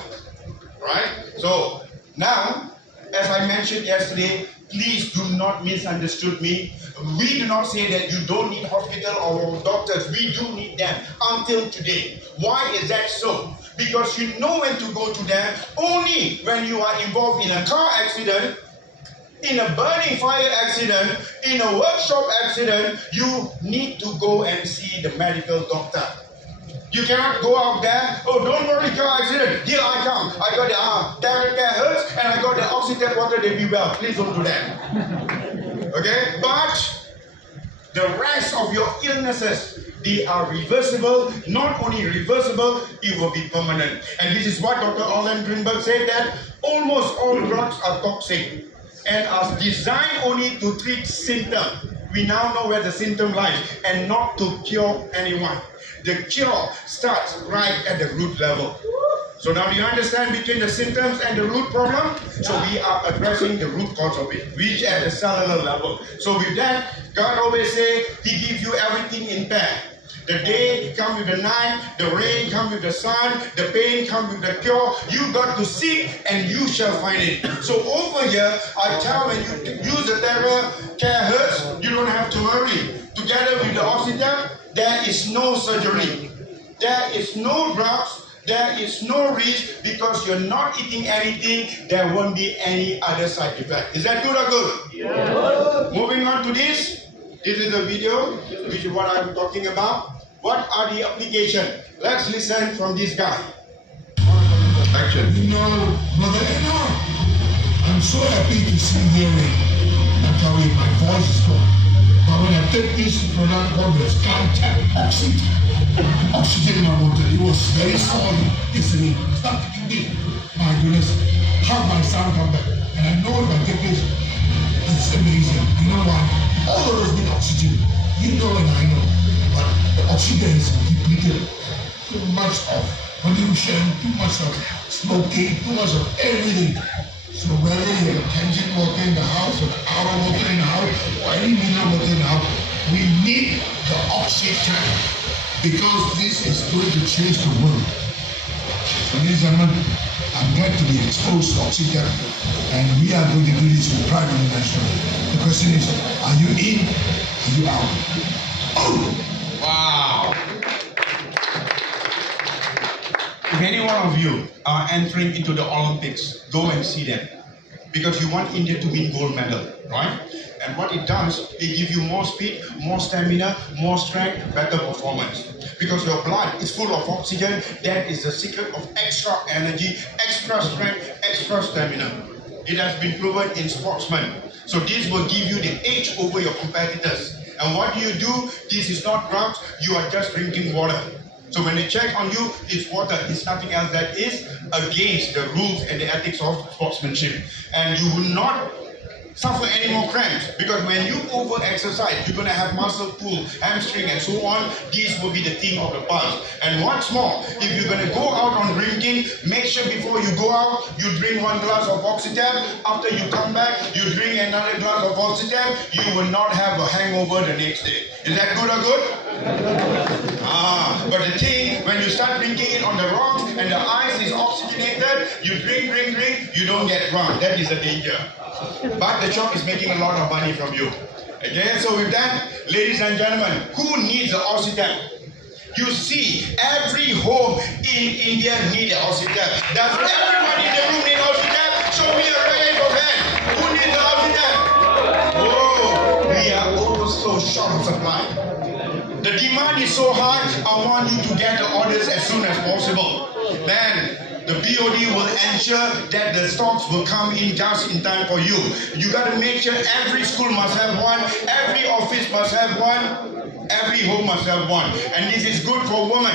Right? So now, as I mentioned yesterday, please do not misunderstood me. We do not say that you don't need hospital or doctors. We do need them until today. Why is that so? Because you know when to go to them only when you are involved in a car accident, in a burning fire accident, in a workshop accident, you need to go and see the medical doctor. You cannot go out there, oh, don't worry, car accident, here I come. I got the direct care hurts and I got the oxytap water, they be well. Please don't do that. Okay? But the rest of your illnesses, they are reversible. Not only reversible, it will be permanent. And this is what Dr. Alan Greenberg said, that almost all drugs are toxic and are designed only to treat symptoms. We now know where the symptom lies and not to cure anyone. The cure starts right at the root level. So now do you understand between the symptoms and the root problem? So we are addressing the root cause of it, which at the cellular level. So with that, God always say, He gives you everything in pair. The day comes with the night, the rain comes with the sun, the pain comes with the cure. You got to seek and you shall find it. So over here, I tell when you use the care hurts, you don't have to worry. Together with the oxytap, there is no surgery. There is no drugs. There is no risk because you're not eating anything. There won't be any other side effect. Is that good or good? Yeah. Moving on to this. This is a video, which is what I'm talking about. What are the applications? Let's listen from this guy. Action. Brother Enoch, I'm so happy to see you here. I'm telling you, my voice is gone. But when I take this product called the Skytap oxygen my water, it was very solid yesterday. Start kicking. My goodness, how my sound come back. And I know if I take this, it's amazing. You know why? All of us need oxygen. You know and I know. But the oxygen is depleted. Too much of pollution, too much of smoking, too much of everything. So whether you're a tangent water in the house or the hour water in the house or any mineral water in the house, we need the oxytap because this is going to change the world. So ladies and gentlemen, I'm glad to be exposed to oxytap and we are going to do this with Pride International. The question is, are you in? Are you out? Oh! Wow! If any one of you are entering into the Olympics, go and see them. Because you want India to win gold medal, right? And what it does, it gives you more speed, more stamina, more strength, better performance. Because your blood is full of oxygen, that is the secret of extra energy, extra strength, extra stamina. It has been proven in sportsmen. So this will give you the edge over your competitors. And what do? This is not drugs, you are just drinking water. So when they check on you, it's water, it's nothing else that is against the rules and the ethics of sportsmanship. And you will not suffer any more cramps because when you over-exercise, you're going to have muscle pull, hamstring and so on. These will be the thing of the past. And what's more, if you're going to go out on drinking, make sure before you go out, you drink 1 glass of oxytap. After you come back, you drink another glass of oxytap. You will not have a hangover the next day. Is that good or good? But the thing, when you start drinking it on the rocks and the ice is oxygenated, you drink, you don't get drunk. That is the danger. But the shop is making a lot of money from you. Okay, so with that, ladies and gentlemen, who needs an oxytap? You see, every home in India needs an oxytap. Does everyone in the room need oxytap? Show me a raise of hand. Who needs an oxytap? Oh, we are also short of supply. The demand is so high, I want you to get the orders as soon as possible. Then the BOD will ensure that the stocks will come in just in time for you. You got to make sure every school must have one, every office must have one, every home must have one. And this is good for women.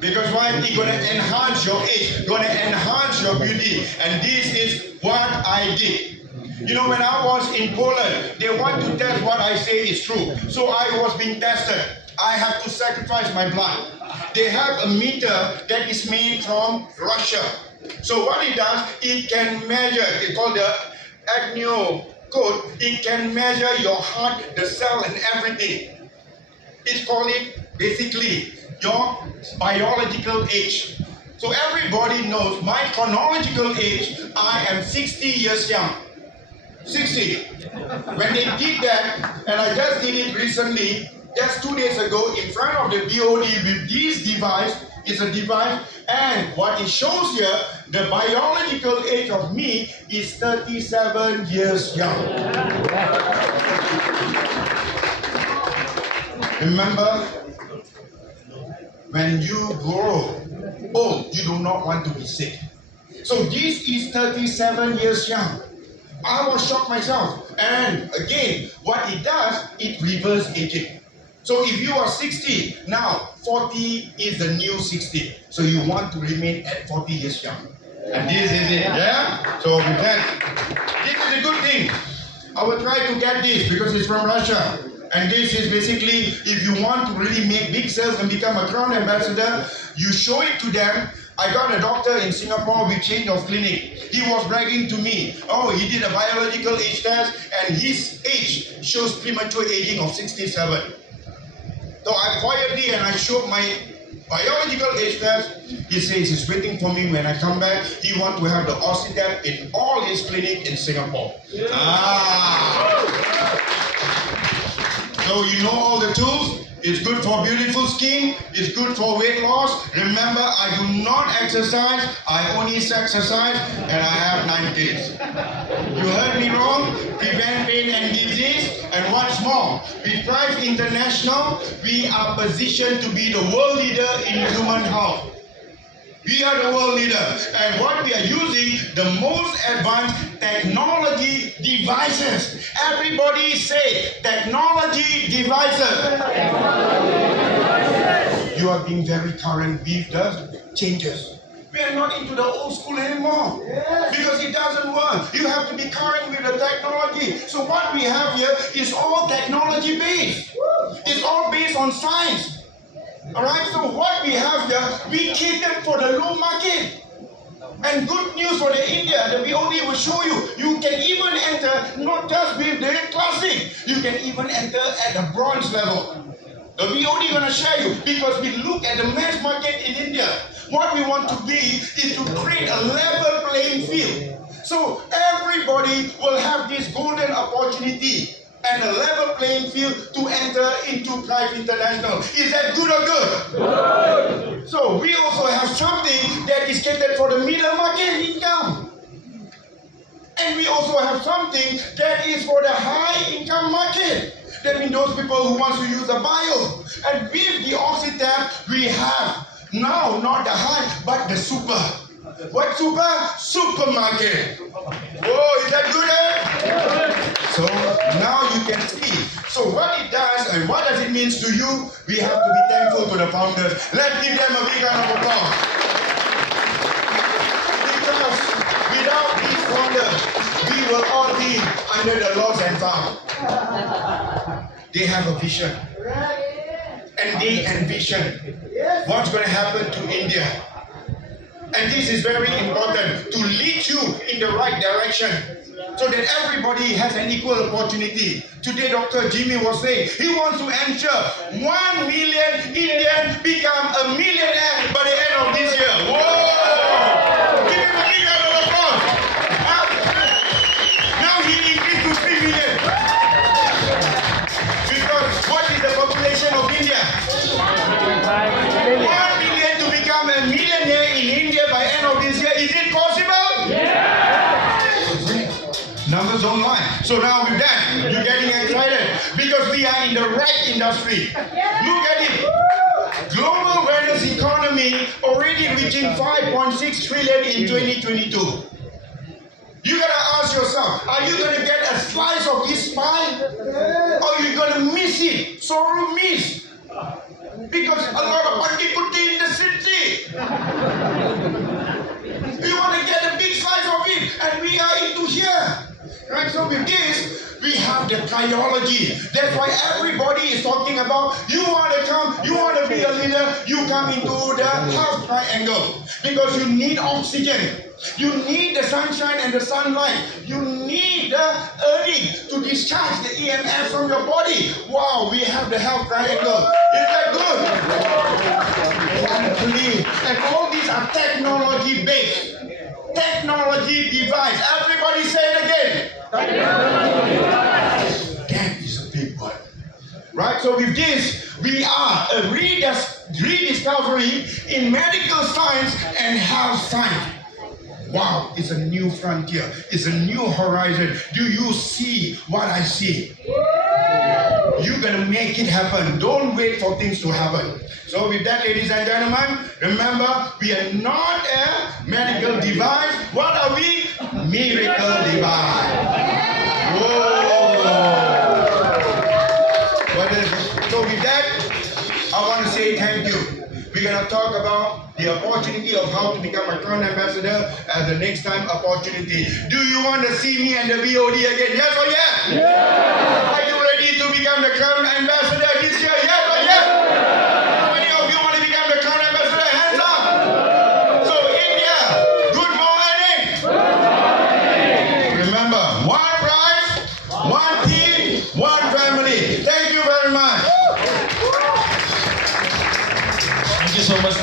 Because why? It's going to enhance your age, going to enhance your beauty. And this is what I did. You know, when I was in Poland, they want to test what I say is true. So I was being tested. I have to sacrifice my blood. They have a meter that is made from Russia. So what it does, it can measure, it's called the Agnew code, it can measure your heart, the cell and everything. It's called it basically your biological age. So everybody knows my chronological age, I am 60 years young. 60. When they did that, and I just did it recently, just 2 days ago, in front of the BOD with this device, it's a device, and what it shows here, the biological age of me is 37 years young. Remember, when you grow old, you do not want to be sick. So this is 37 years young. I was shocked myself. And again, what it does, it reverse aging. So if you are 60, now 40 is the new 60. So you want to remain at 40 years young. And this is it, yeah? So with that, this is a good thing. I will try to get this because it's from Russia. And this is basically, if you want to really make big sales and become a crown ambassador, you show it to them. I got a doctor in Singapore with change of clinic. He was bragging to me, oh, he did a biological age test and his age shows premature aging of 67. So I quietly and I showed my biological age test. He says he's waiting for me when I come back. He wants to have the oxytap in all his clinic in Singapore. Yeah. So you know all the tools. It's good for beautiful skin. It's good for weight loss. Remember, I do not exercise. I only exercise and I have 9 kids. You heard me wrong. Prevent pain and disease. And what's more, with Prife International, we are positioned to be the world leader in human health. We are the world leader, and what we are using, the most advanced technology devices. Everybody say, technology devices. You are being very current with the changes. We are not into the old school anymore, because it doesn't work. You have to be current with the technology. So what we have here is all technology based. It's all based on science. Alright, so what we have here, we cater for the low market. And good news for the India, the BOD will show you, you can even enter not just with the classic, you can even enter at the bronze level. The BOD gonna share you, because we look at the mass market in India. What we want to be is to create a level playing field. So everybody will have this golden opportunity and a level playing field to enter into Prife International. Is that good or good? Good. So we also have something that is catered for the middle market income. And we also have something that is for the high income market. That means those people who want to use a bio. And with the oxytap, we have now not the high, but the super. What super? Supermarket. Oh, is that good, eh? So now you can see. So what it does and what does it mean to you? We have to be thankful to the founders. Let's give them a big round of applause. Because without these founders, we will all be under the lost and found. They have a vision. And they envision what's going to happen to India. And this is very important to lead you in the right direction so that everybody has an equal opportunity. Today, Dr. Jimmy was saying he wants to ensure 1 million Indians become a millionaire by the end of this year. Whoa! Give him a big round of applause. Now he increased to 3 million. So now with that, you're getting excited because we are in the right industry. Look at it. Global wellness economy already reaching 5.6 trillion in 2022. You gotta ask yourself, are you gonna get a slice of this pie? Or are you gonna miss it? Sorrow miss. Because a lot of antiquity in the city. You wanna get a big slice of it, and we are into here. Right, so with this, we have the priority. That's why everybody is talking about, you want to come, you want to be a leader, you come into the health triangle. Because you need oxygen. You need the sunshine and the sunlight. You need the earning to discharge the EMF from your body. Wow, we have the health triangle. Is that good? Wonderfully. And all these are technology based. Technology device. Everybody say it again. That is a big one. Right? So with this, we are a rediscovery in medical science and health science. Wow, it's a new frontier. It's a new horizon. Do you see what I see? You're going to make it happen. Don't wait for things to happen. So with that, ladies and gentlemen, remember, we are not a medical device. What are we? Miracle device. Whoa. So with that, I want to say thank you. We're going to talk about the opportunity of how to become a Crown Ambassador as the next time opportunity. Do you want to see me and the BOD again? Yes or yes? Yeah. Are you ready to become the Crown Ambassador this year? Yes or yes? How many of you want to become the Crown Ambassador? Hands up. So India, good morning. Remember, one prize, one team, one family. Thank you very much. Thank you so much.